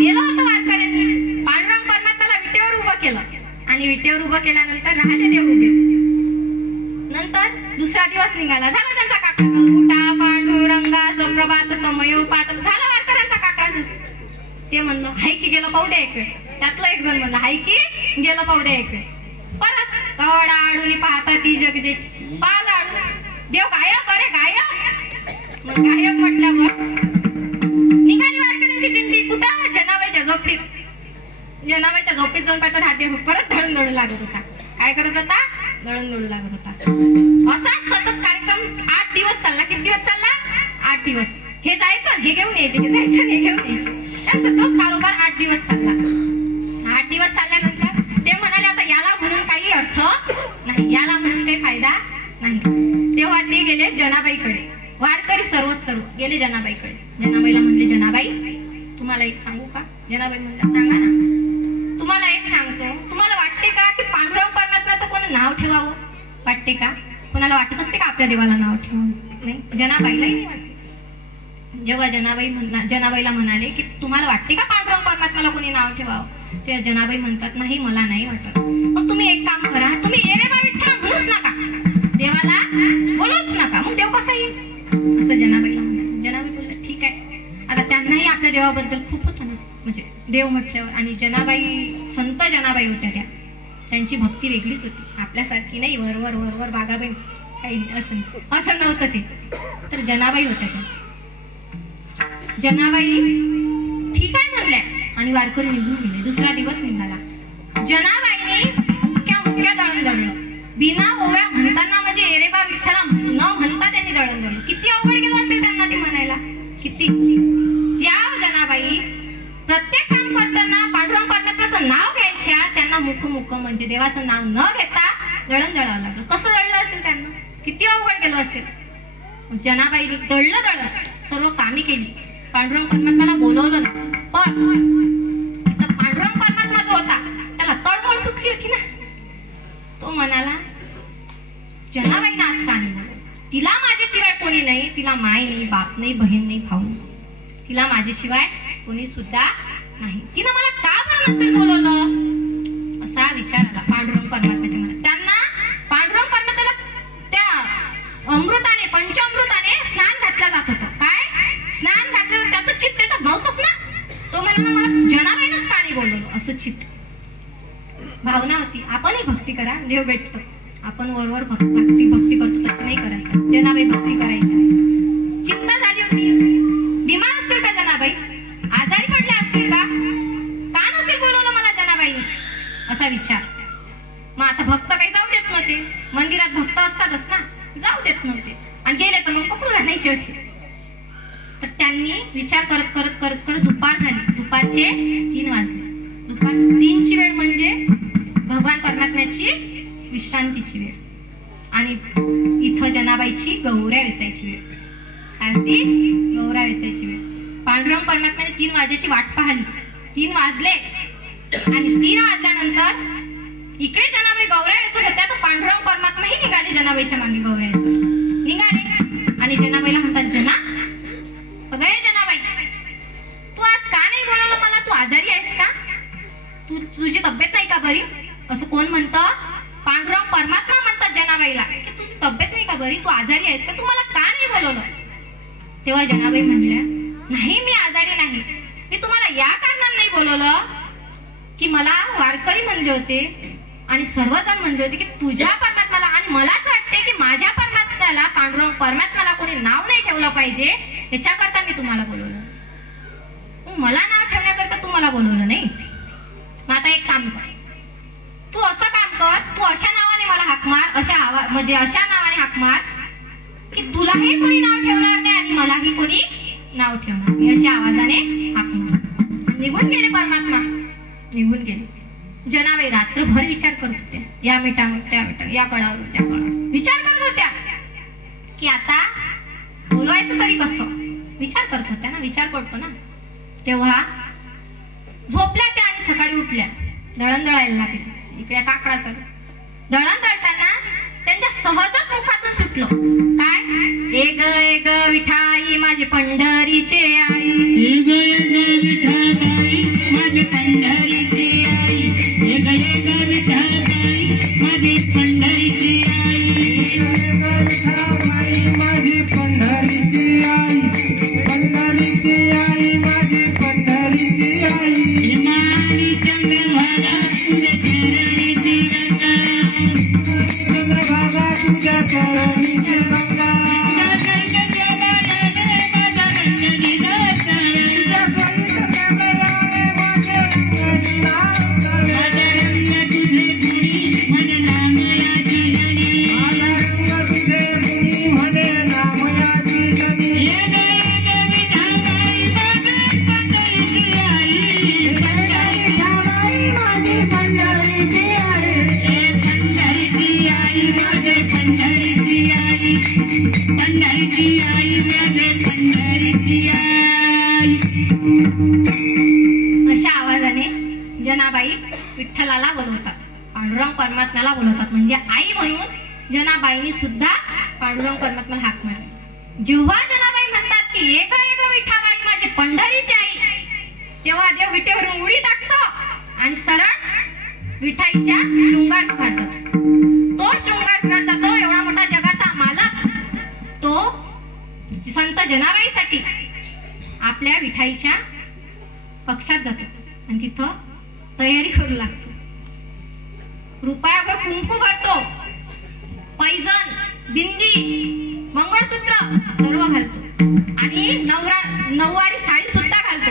गेलं होतं वारकऱ्यांनी. पांडुरंग परमात्माला विटेवर उभं केलं आणि विटेवर उभं केल्यानंतर राहिले देव उभे. नंतर दुसरा दिवस निघाला. झाला त्यांचा काकडा. उठा पांडुरंगा सप्रभात समयोपात. झाला वारकऱ्यांचा काकडा. ते म्हणलं हाय की गेलं पाहू द्या एक वेळ. त्यातलं एक जण म्हणलं हाय की गेलं पाहू द्या एक वेळ. परत कवडा आडून पाहता ती जगजे पाल आडू. देव गायब. अरे गायब. मग गायब म्हटल्यावर निघाली वारकऱ्यांची दिंडी. कुठं? जनाबाईच्या झोपडीत. जनाबाईच्या झोपडीत जाऊन पाहतात हा देव परत दळण दळू लागत होता. काय करत होता? दळण दळू लागत होता. असाच सतत कार्यक्रम 8 दिवस चालला. किती दिवस चालला? 8 दिवस. हे जायचं हे घेऊन यायचे, हे जायचं हे घेऊन यायचे. त्यांचा तोच कारोबार 8 दिवस चालला. 8 दिवस चालल्यानंतर ते म्हणाले आता याला म्हणून काही अर्थ नाही, याला म्हणून काही फायदा नाही. तेव्हा ते गेले जनाबाईकडे. वारकरी सर्वच सर्व गेले जनाबाईकडे. जनाबाईला म्हणले जनाबाई तुम्हाला एक सांगू का? जनाबाई म्हणल्या सांगा ना. तुम्हाला एक सांगतो. तुम्हाला वाटते का की पांडुरंग परमात्म्याचं कोणी नाव ठेवावं? वाटते का? कोणाला वाटत असते का आपल्या देवाला नाव ठेवावं? नाही, जनाबाईलाही नाही वाटत. जेव्हा जनाबाईला म्हणाले की तुम्हाला वाटते का पांडुरंग परमात्म्याला कोणी नाव ठेवावं? तेव्हा जनाबाई म्हणतात नाही मला नाही वाटत. मग तुम्ही एक काम करा. तुम्ही ये रे बा विठ्ठला म्हणूच नका. देवाला बोलूच नका. मग देव कसा येईल? असं जनाबाईला म्हणतात. जनाबाई बोलले ठीक आहे. आता त्यांनाही आपल्या देवाबद्दल खूप होतं ना. म्हणजे देव म्हटल्यावर. आणि जनाबाई संत जनाबाई होत्या त्या. त्यांची भक्ती वेगळीच होती. आपल्यासारखी नाही वरवर वरवर बागाबाई काही असं नव्हतं ते. तर जनाबाई होत्या त्या. जनाबाई ठीक आहे म्हणल्या आणि वारकरी निघून गेले. दुसरा दिवस निघाला. जनाबाईने मुख्या दळण दळलं. बिना ओव्या म्हणताना म्हणजे एरेबा विठ्ठला न म्हणता त्यांनी दळण दळलं. किती अवघड गेलं असेल त्यांना ते म्हणायला. किती. ज्या जनाबाई प्रत्येक काम करताना पांडुरंग परमात्म्याचं नाव घ्यायच्या त्यांना मुख म्हणजे देवाचं नाव न घेता दळण दळावं लागलं. कसं दळलं असेल त्यांना? किती अवघड गेलं असेल. जनाबाईने दळलं दळलं सर्व कामी केली. पांडुरंग परमात्म्याला बोलवलं ना. पण पांडुरंग परमात्मा जो होता त्याला तळमळ सुटली होती ना. तो म्हणाला जनाबाईनं आज का नाही बोलवलं? तिला माझ्याशिवाय कोणी नाही. तिला माय नाही, बाप नाही, बहीण नाही, भाऊ नाही. तिला माझ्याशिवाय कोणी सुद्धा नाही. तिनं मला का बरं नसेल बोलवलं? असा विचार आला पांडुरंग परमात्म्याच्या मनात. त्यांना पांडुरंग परमात्म्याला त्या अमृताने पंचामृताने स्नान घातलं जात होतं. काय स्नान घातल्यावर त्याचं चित्त त्याच्यात नव्हतंच ना. तो म्हणाला मला जनाबाईनंच का नाही बोलवलं? असं चित्त भावना होती. आपणही भक्ती करा देव भेटतो. आपण वरवर भक्ती करतो तसं नाही करायचं. जनाबाई भक्ती करायच्या. चिंता झाली होती. बिमार असतील का जनाबाई? आजारी पडल्या असतील का? का नसेल बोलवलं मला जनाबाई? असा विचार. मग आता भक्त काही जाऊ देत नव्हते. मंदिरात भक्त असतातच ना. जाऊ देत नव्हते. आणि गेले तर मग पकडून आणायचे होते. तर त्यांनी विचार करत करत करत करत दुपार झाली. दुपारचे 3 वाजले. दुपार 3ची वेळ म्हणजे भगवान परमात्म्याची विश्रांतीची वेळ. आणि इथं जनाबाईची गौऱ्या वेचायची वेळ. आणि गौऱ्या वेचायची वेळ. पांडुरंग परमात्म्याने 3 वाजेची वाट पाहिली. 3 वाजले आणि 3 वाजल्यानंतर इकडे जनाबाई गौऱ्या वेचत होत्या. तर पांडुरंग परमात्माही निघाले जनाबाईच्या मागे गौऱ्या वेचत निघाले. आणि जनाबाईला म्हणतात जना बघा जनाबाई तू आज का नाही बोलवलं मला? तू आजारी आहेस का? तुझी तब्येत नाही का बरी? असं कोण म्हणतं? पांडुरंग परमात्मा म्हणतात जनाबाईला की तुझी तब्येत नाही का बरी? तू आजारी आहेस का? तू मला का नाही बोलवलं? तेव्हा जनाबाई म्हणल्या नाही मी आजारी नाही. मी तुम्हाला या कारणाने नाही बोलवलं की मला वारकरी म्हणले होते आणि सर्वजण म्हणले होते की तुझ्या परमात्म्याला आणि मलाच वाटते की माझ्या परमात्म्याला पांडुरंग परमात्म्याला कोणी नाव नाही ठेवलं पाहिजे त्याच्याकरता मी तुम्हाला बोलवलं. मला नाव ठेवण्याकरता तुम्हाला बोलवलं नाही. मग आता एक काम कर. तू असं काम कर. तू अशा नावाने मला हाक मार. अशा नावाने हाक मार की तुलाही कोणी नाव ठेवणार नाही आणि मलाही कोणी नाव ठेवणार नाही. अशा आवाजाने हाक मार. निघून गेले परमात्मा. निघून गेले. जनाबाई रात्रभर विचार करत होत्या. या मिठावर त्या मिठावर, या कळावर त्या कळावर विचार करत होत्या की आता बोलवायचं तरी कसं. विचार करत होत्या ना. विचार करतो ना. तेव्हा झोपल्या त्या आणि सकाळी उठल्या, दळण दळायला लागले. इकडे काकडाचं दळण दळताना त्यांच्या सहजच मुखातून सुटलं काय, ए ग विठाई माझे पंढरीचे आई, ए ग विठाबाई माझे पंढरीची आई, ए ग विठाबाई माझी पंढरीची आई, विठाबाई माझी पंढरीची आई, पंढरीची आई माझी पंढरीची आई. हिमानी चंद्रभागा तुझ्या चरणीची गंगा, चंद्रभागा तुझ्या चरणीची गंगा, अशा आवाजाने जनाबाई विठ्ठलाला बोलवतात, पांडुरंग परमात्म्याला बोलवतात. म्हणजे आई म्हणून जनाबाईंनी सुद्धा पांडुरंग परमात्म्याला हाक मारली. जेव्हा जनाबाई म्हणतात की एक विठाबाई माझी पंढरीची आई, तेव्हा देव विटेवरून उडी टाकतो आणि सरळ विठाईच्या शृंगारगृहात जातो. तो शृंगारगृहात जातो. एवढा मोठा जगाचा मालक तो संत जनाबाईसाठी आपल्या विठाईच्या कक्षात जातो आणि तिथं तयारी करू लागतो. रुपयावर कुंकू भरतो, पैजण, बिंदी, मंगळसूत्र सर्व घालतो आणि नऊवारी साडी सुद्धा घालतो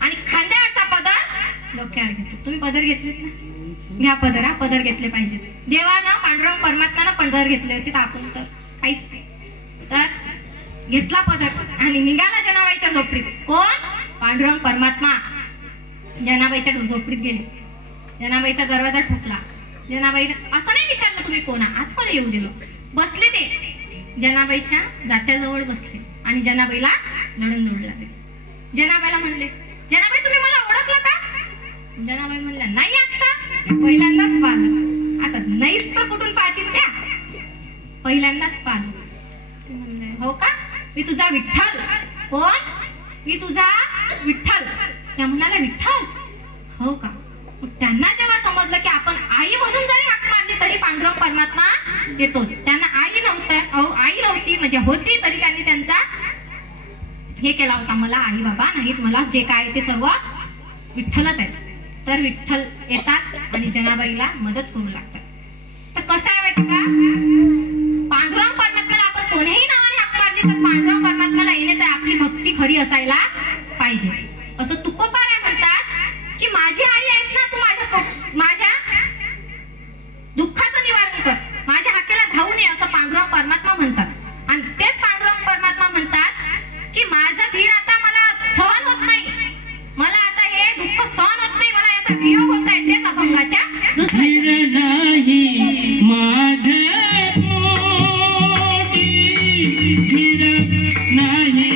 आणि खांद्यावरचा पदर डोक्यावर घेतो. तुम्ही पदर घेतलेत ना, घ्या पदर. हा पदर घेतले पाहिजे. देवानं पांडुरंग परमात्म्यानं पदर घेतले होते, तर आपण तर काहीच नाही. तर घेतला पदर आणि निघाला जनाबाईच्या झोपडीत. कोण? पांडुरंग परमात्मा जनाबाईच्या झोपडीत गेले. जनाबाईचा दरवाजा ठोकला. जनाबाईने असं नाही विचारलं तुम्ही कोणा, आतमध्ये येऊ दिलं. बसले ते जनाबाईच्या जात्याजवळ बसले आणि जनाबाईला लढून जोडू लागले. जनाबाईला म्हणले, जनाबाई तुम्ही मला ओळखलं का? जनाबाई म्हणल्या, नाही आता पहिल्यांदाच पाहिलं. आता नाहीच तर कुठून पाहतील त्या, पहिल्यांदाच पाहिलं. हो का, मी तुझा विठ्ठल. कोण? मी तुझा विठ्ठल. त्या म्हणाला, विठ्ठल? हो का. त्यांना जेव्हा समजलं की आपण आई म्हणून जरी हाक मारली तरी पांडुरंग परमात्मा देतोच. त्यांना आई नव्हती म्हणजे होती तरी त्यांनी त्यांचा हे केला होता, मला आई बाबा नाहीत, मला जे काय ते सर्व विठ्ठलच आहेत. तर विठ्ठल येतात आणि जनाबाईला मदत करू लागतात. तर कसं आहे माहिती का, पांडुरंग परमात्म्याला आपण कोणीही नावाने हाक मारली तर पांडुरंग परमात्म्याला येण्याची आपली भक्ती खरी असायला पाहिजे. असं तुकोबाराय म्हणतात की माझी आई आहेस ना, तू माझ्या दुःखाचं निवारण कर, माझ्या हाकेला धावू नये असं पांडुरंग परमात्मा म्हणतात. आणि तेच पांडुरंग परमात्मा म्हणतात की माझं धीर आता मला सहन होत नाही, मला आता हे दुःख सहन होत नाही, मला याचा वियोग होत आहे. तेच अभंगाच्या दुसऱ्या नाही माझे नाही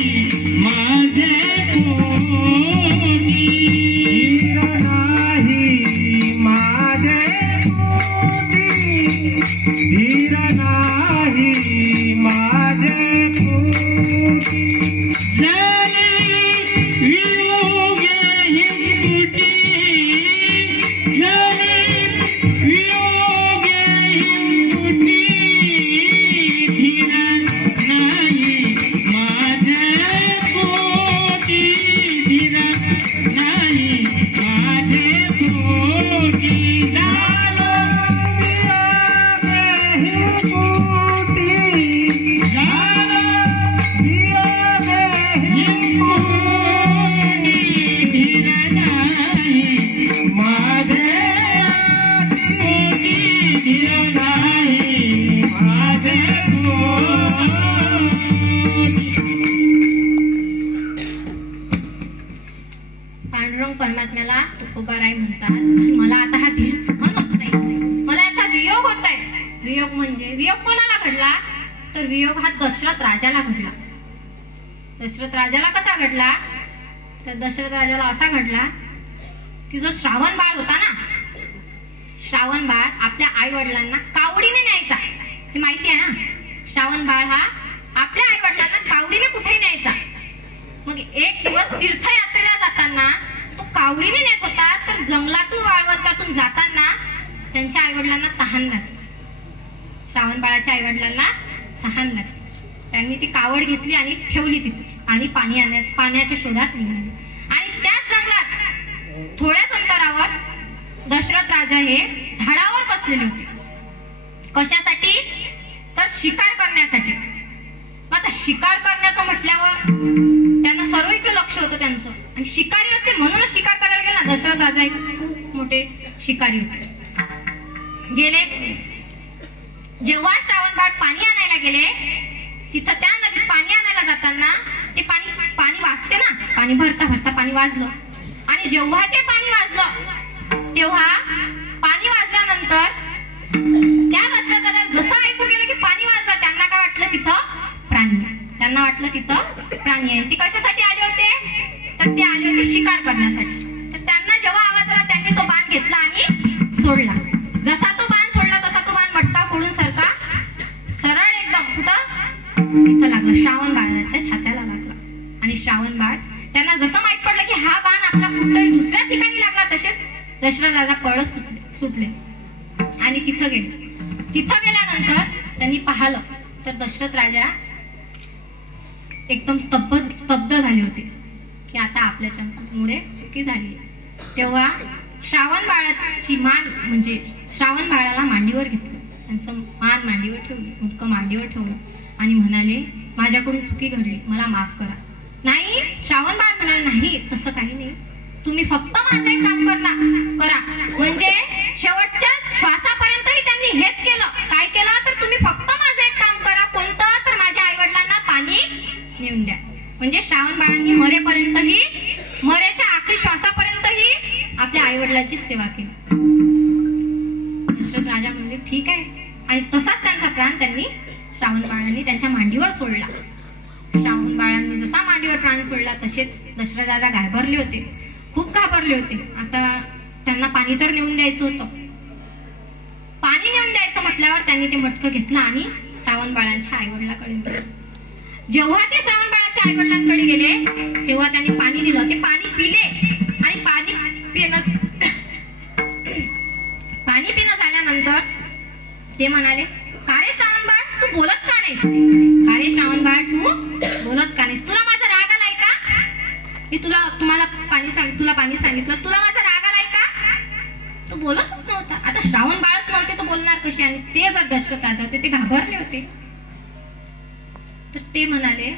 माझे पांडुरंग परमात्म्याला तुकोबाराय म्हणतात की मला आता हा धीर सहन होत नाही, मला याचा वियोग होत आहे. वियोग म्हणजे वियोग कोणाला घडला तर वियोग हा दशरथ राजाला घडला. दशरथ राजाला कसा घडला तर दशरथ राजाला असा घडला की की जो श्रावण बाळ होता ना, श्रावण बाळ आपल्या आई वडिलांना कावडीने न्यायचा. हे माहिती आहे ना, श्रावण बाळ हा आपल्या आई वडिलांना कावडीने कुठेही न्यायचा. मग एक दिवस तीर्थयात्रेला जाताना तो कावडीने नेत होता, तर जंगलातून वाळवंटातून जाताना त्यांच्या आई वडिलांना तहान लागली. श्रावण बाळाच्या आई वडिलांना तहान लागली. त्यांनी ती कावड घेतली आणि ठेवली तिथे आणि पाण्याच्या शोधात निघाले. आणि त्याच जंगलात थोड्याच अंतरावर दशरथ राजा हे झाडावर बसलेले होते. कशासाठी? तर शिकार करण्यासाठी. आता शिकार करण्याचं म्हटल्यावर त्यांना सर्व इकडे लक्ष होतं त्यांचं, आणि शिकारी होते म्हणूनच शिकार करायला गेले ना. दशरथ राजा हे खूप मोठे शिकारी होते. गेले. जेव्हा श्रावण बाळ पाणी आणायला गेले, तिथं त्या नदीत पाणी आणायला जाताना ते पाणी वाजते ना, पाणी भरता भरता पाणी वाजलं. आणि जेव्हा ते पाणी वाजलं तेव्हा पाणी वाजल्यानंतर त्या दशरथाला जसं ऐकू गेलं की पाणी वाजलं, त्यांना काय वाटलं तिथं प्राणी. त्यांना वाटलं तिथं प्राणी आहे. ती कशासाठी आले होते? तर ते आले होते शिकार करण्यासाठी. तर त्यांना जेव्हा आवाज आला त्यांनी तो बाण घेतला आणि सोडला. जसा तो बाण सोडला तसा तो बाण मटका फोडून सरका सरळ एकदम कुठं इथं लागला, श्रावण बाळाच्या छात्याला लागला. आणि श्रावण बाळ त्यांना जसं माहित पडलं की हा बाण आपला कुठेतरी दुसऱ्या ठिकाणी लागला, तसेच दशरथ राजा पळत सुटले आणि तिथं गेले. तिथं गेल्यानंतर त्यांनी पाहिलं तर दशरथ राजा एकदम स्तब्ध झाले होते की आता आपल्याच्यामुळे चुकी झाली. तेव्हा श्रावण बाळाची मान म्हणजे श्रावण बाळाला मांडीवर घेतलं, त्यांचं मान मांडीवर ठेवलं, मुटकं मांडीवर ठेवलं आणि म्हणाले माझ्याकडून चुकी घडली, मला माफ करा. नाही, श्रावण बाळ म्हणाले नाही तसं काही नाही, तुम्ही फक्त माझं एक काम करा. म्हणजे शेवटच्या श्वासापर्यंतही त्यांनी हेच केलं. काय केलं? तर तुम्ही फक्त माझं एक काम करा. कोणतं? तर माझ्या आई वडिलांना पाणी नेऊन द्या. म्हणजे श्रावण बाळांनी मरेच्या आखरी श्वासापर्यंतही आपल्या आई वडिलांची सेवा केली. दशरथ राजा म्हणजे ठीक आहे, आणि तसाच त्यांचा प्राण त्यांनी श्रावण बाळांनी त्यांच्या मांडीवर सोडला. श्रावण बाळांनी जसा मांडीवर प्राण सोडला तसेच दशरथ राजा घाबरले होते, खूप घाबरले होते. आता त्यांना पाणी तर नेऊन द्यायचं होतं. पाणी नेऊन द्यायचं म्हटल्यावर त्यांनी ते मटकं घेतलं आणि श्रावण बाळांच्या आई वडिलांकडे गेले. जेव्हा ते श्रावण बाळाच्या आई वडिलांकडे गेले तेव्हा त्यांनी पाणी दिलं. ते पाणी पिले आणि पाणी पिणं झाल्यानंतर ते म्हणाले का रे श्रावण बाळ तू बोलत का नाहीस? का रे श्रावण बाळ तू बोलत का नाहीस? तुला माझा राग आलाय का? मी तुला पाणी सांगितलं, तुला माझा राग आलाय का? तो बोलतच नव्हता. आता श्रावण बाळच नव्हते तो बोलणार कशी? आणि ते जर दशरथ राजा होते ते घाबरले होते. तर ते म्हणाले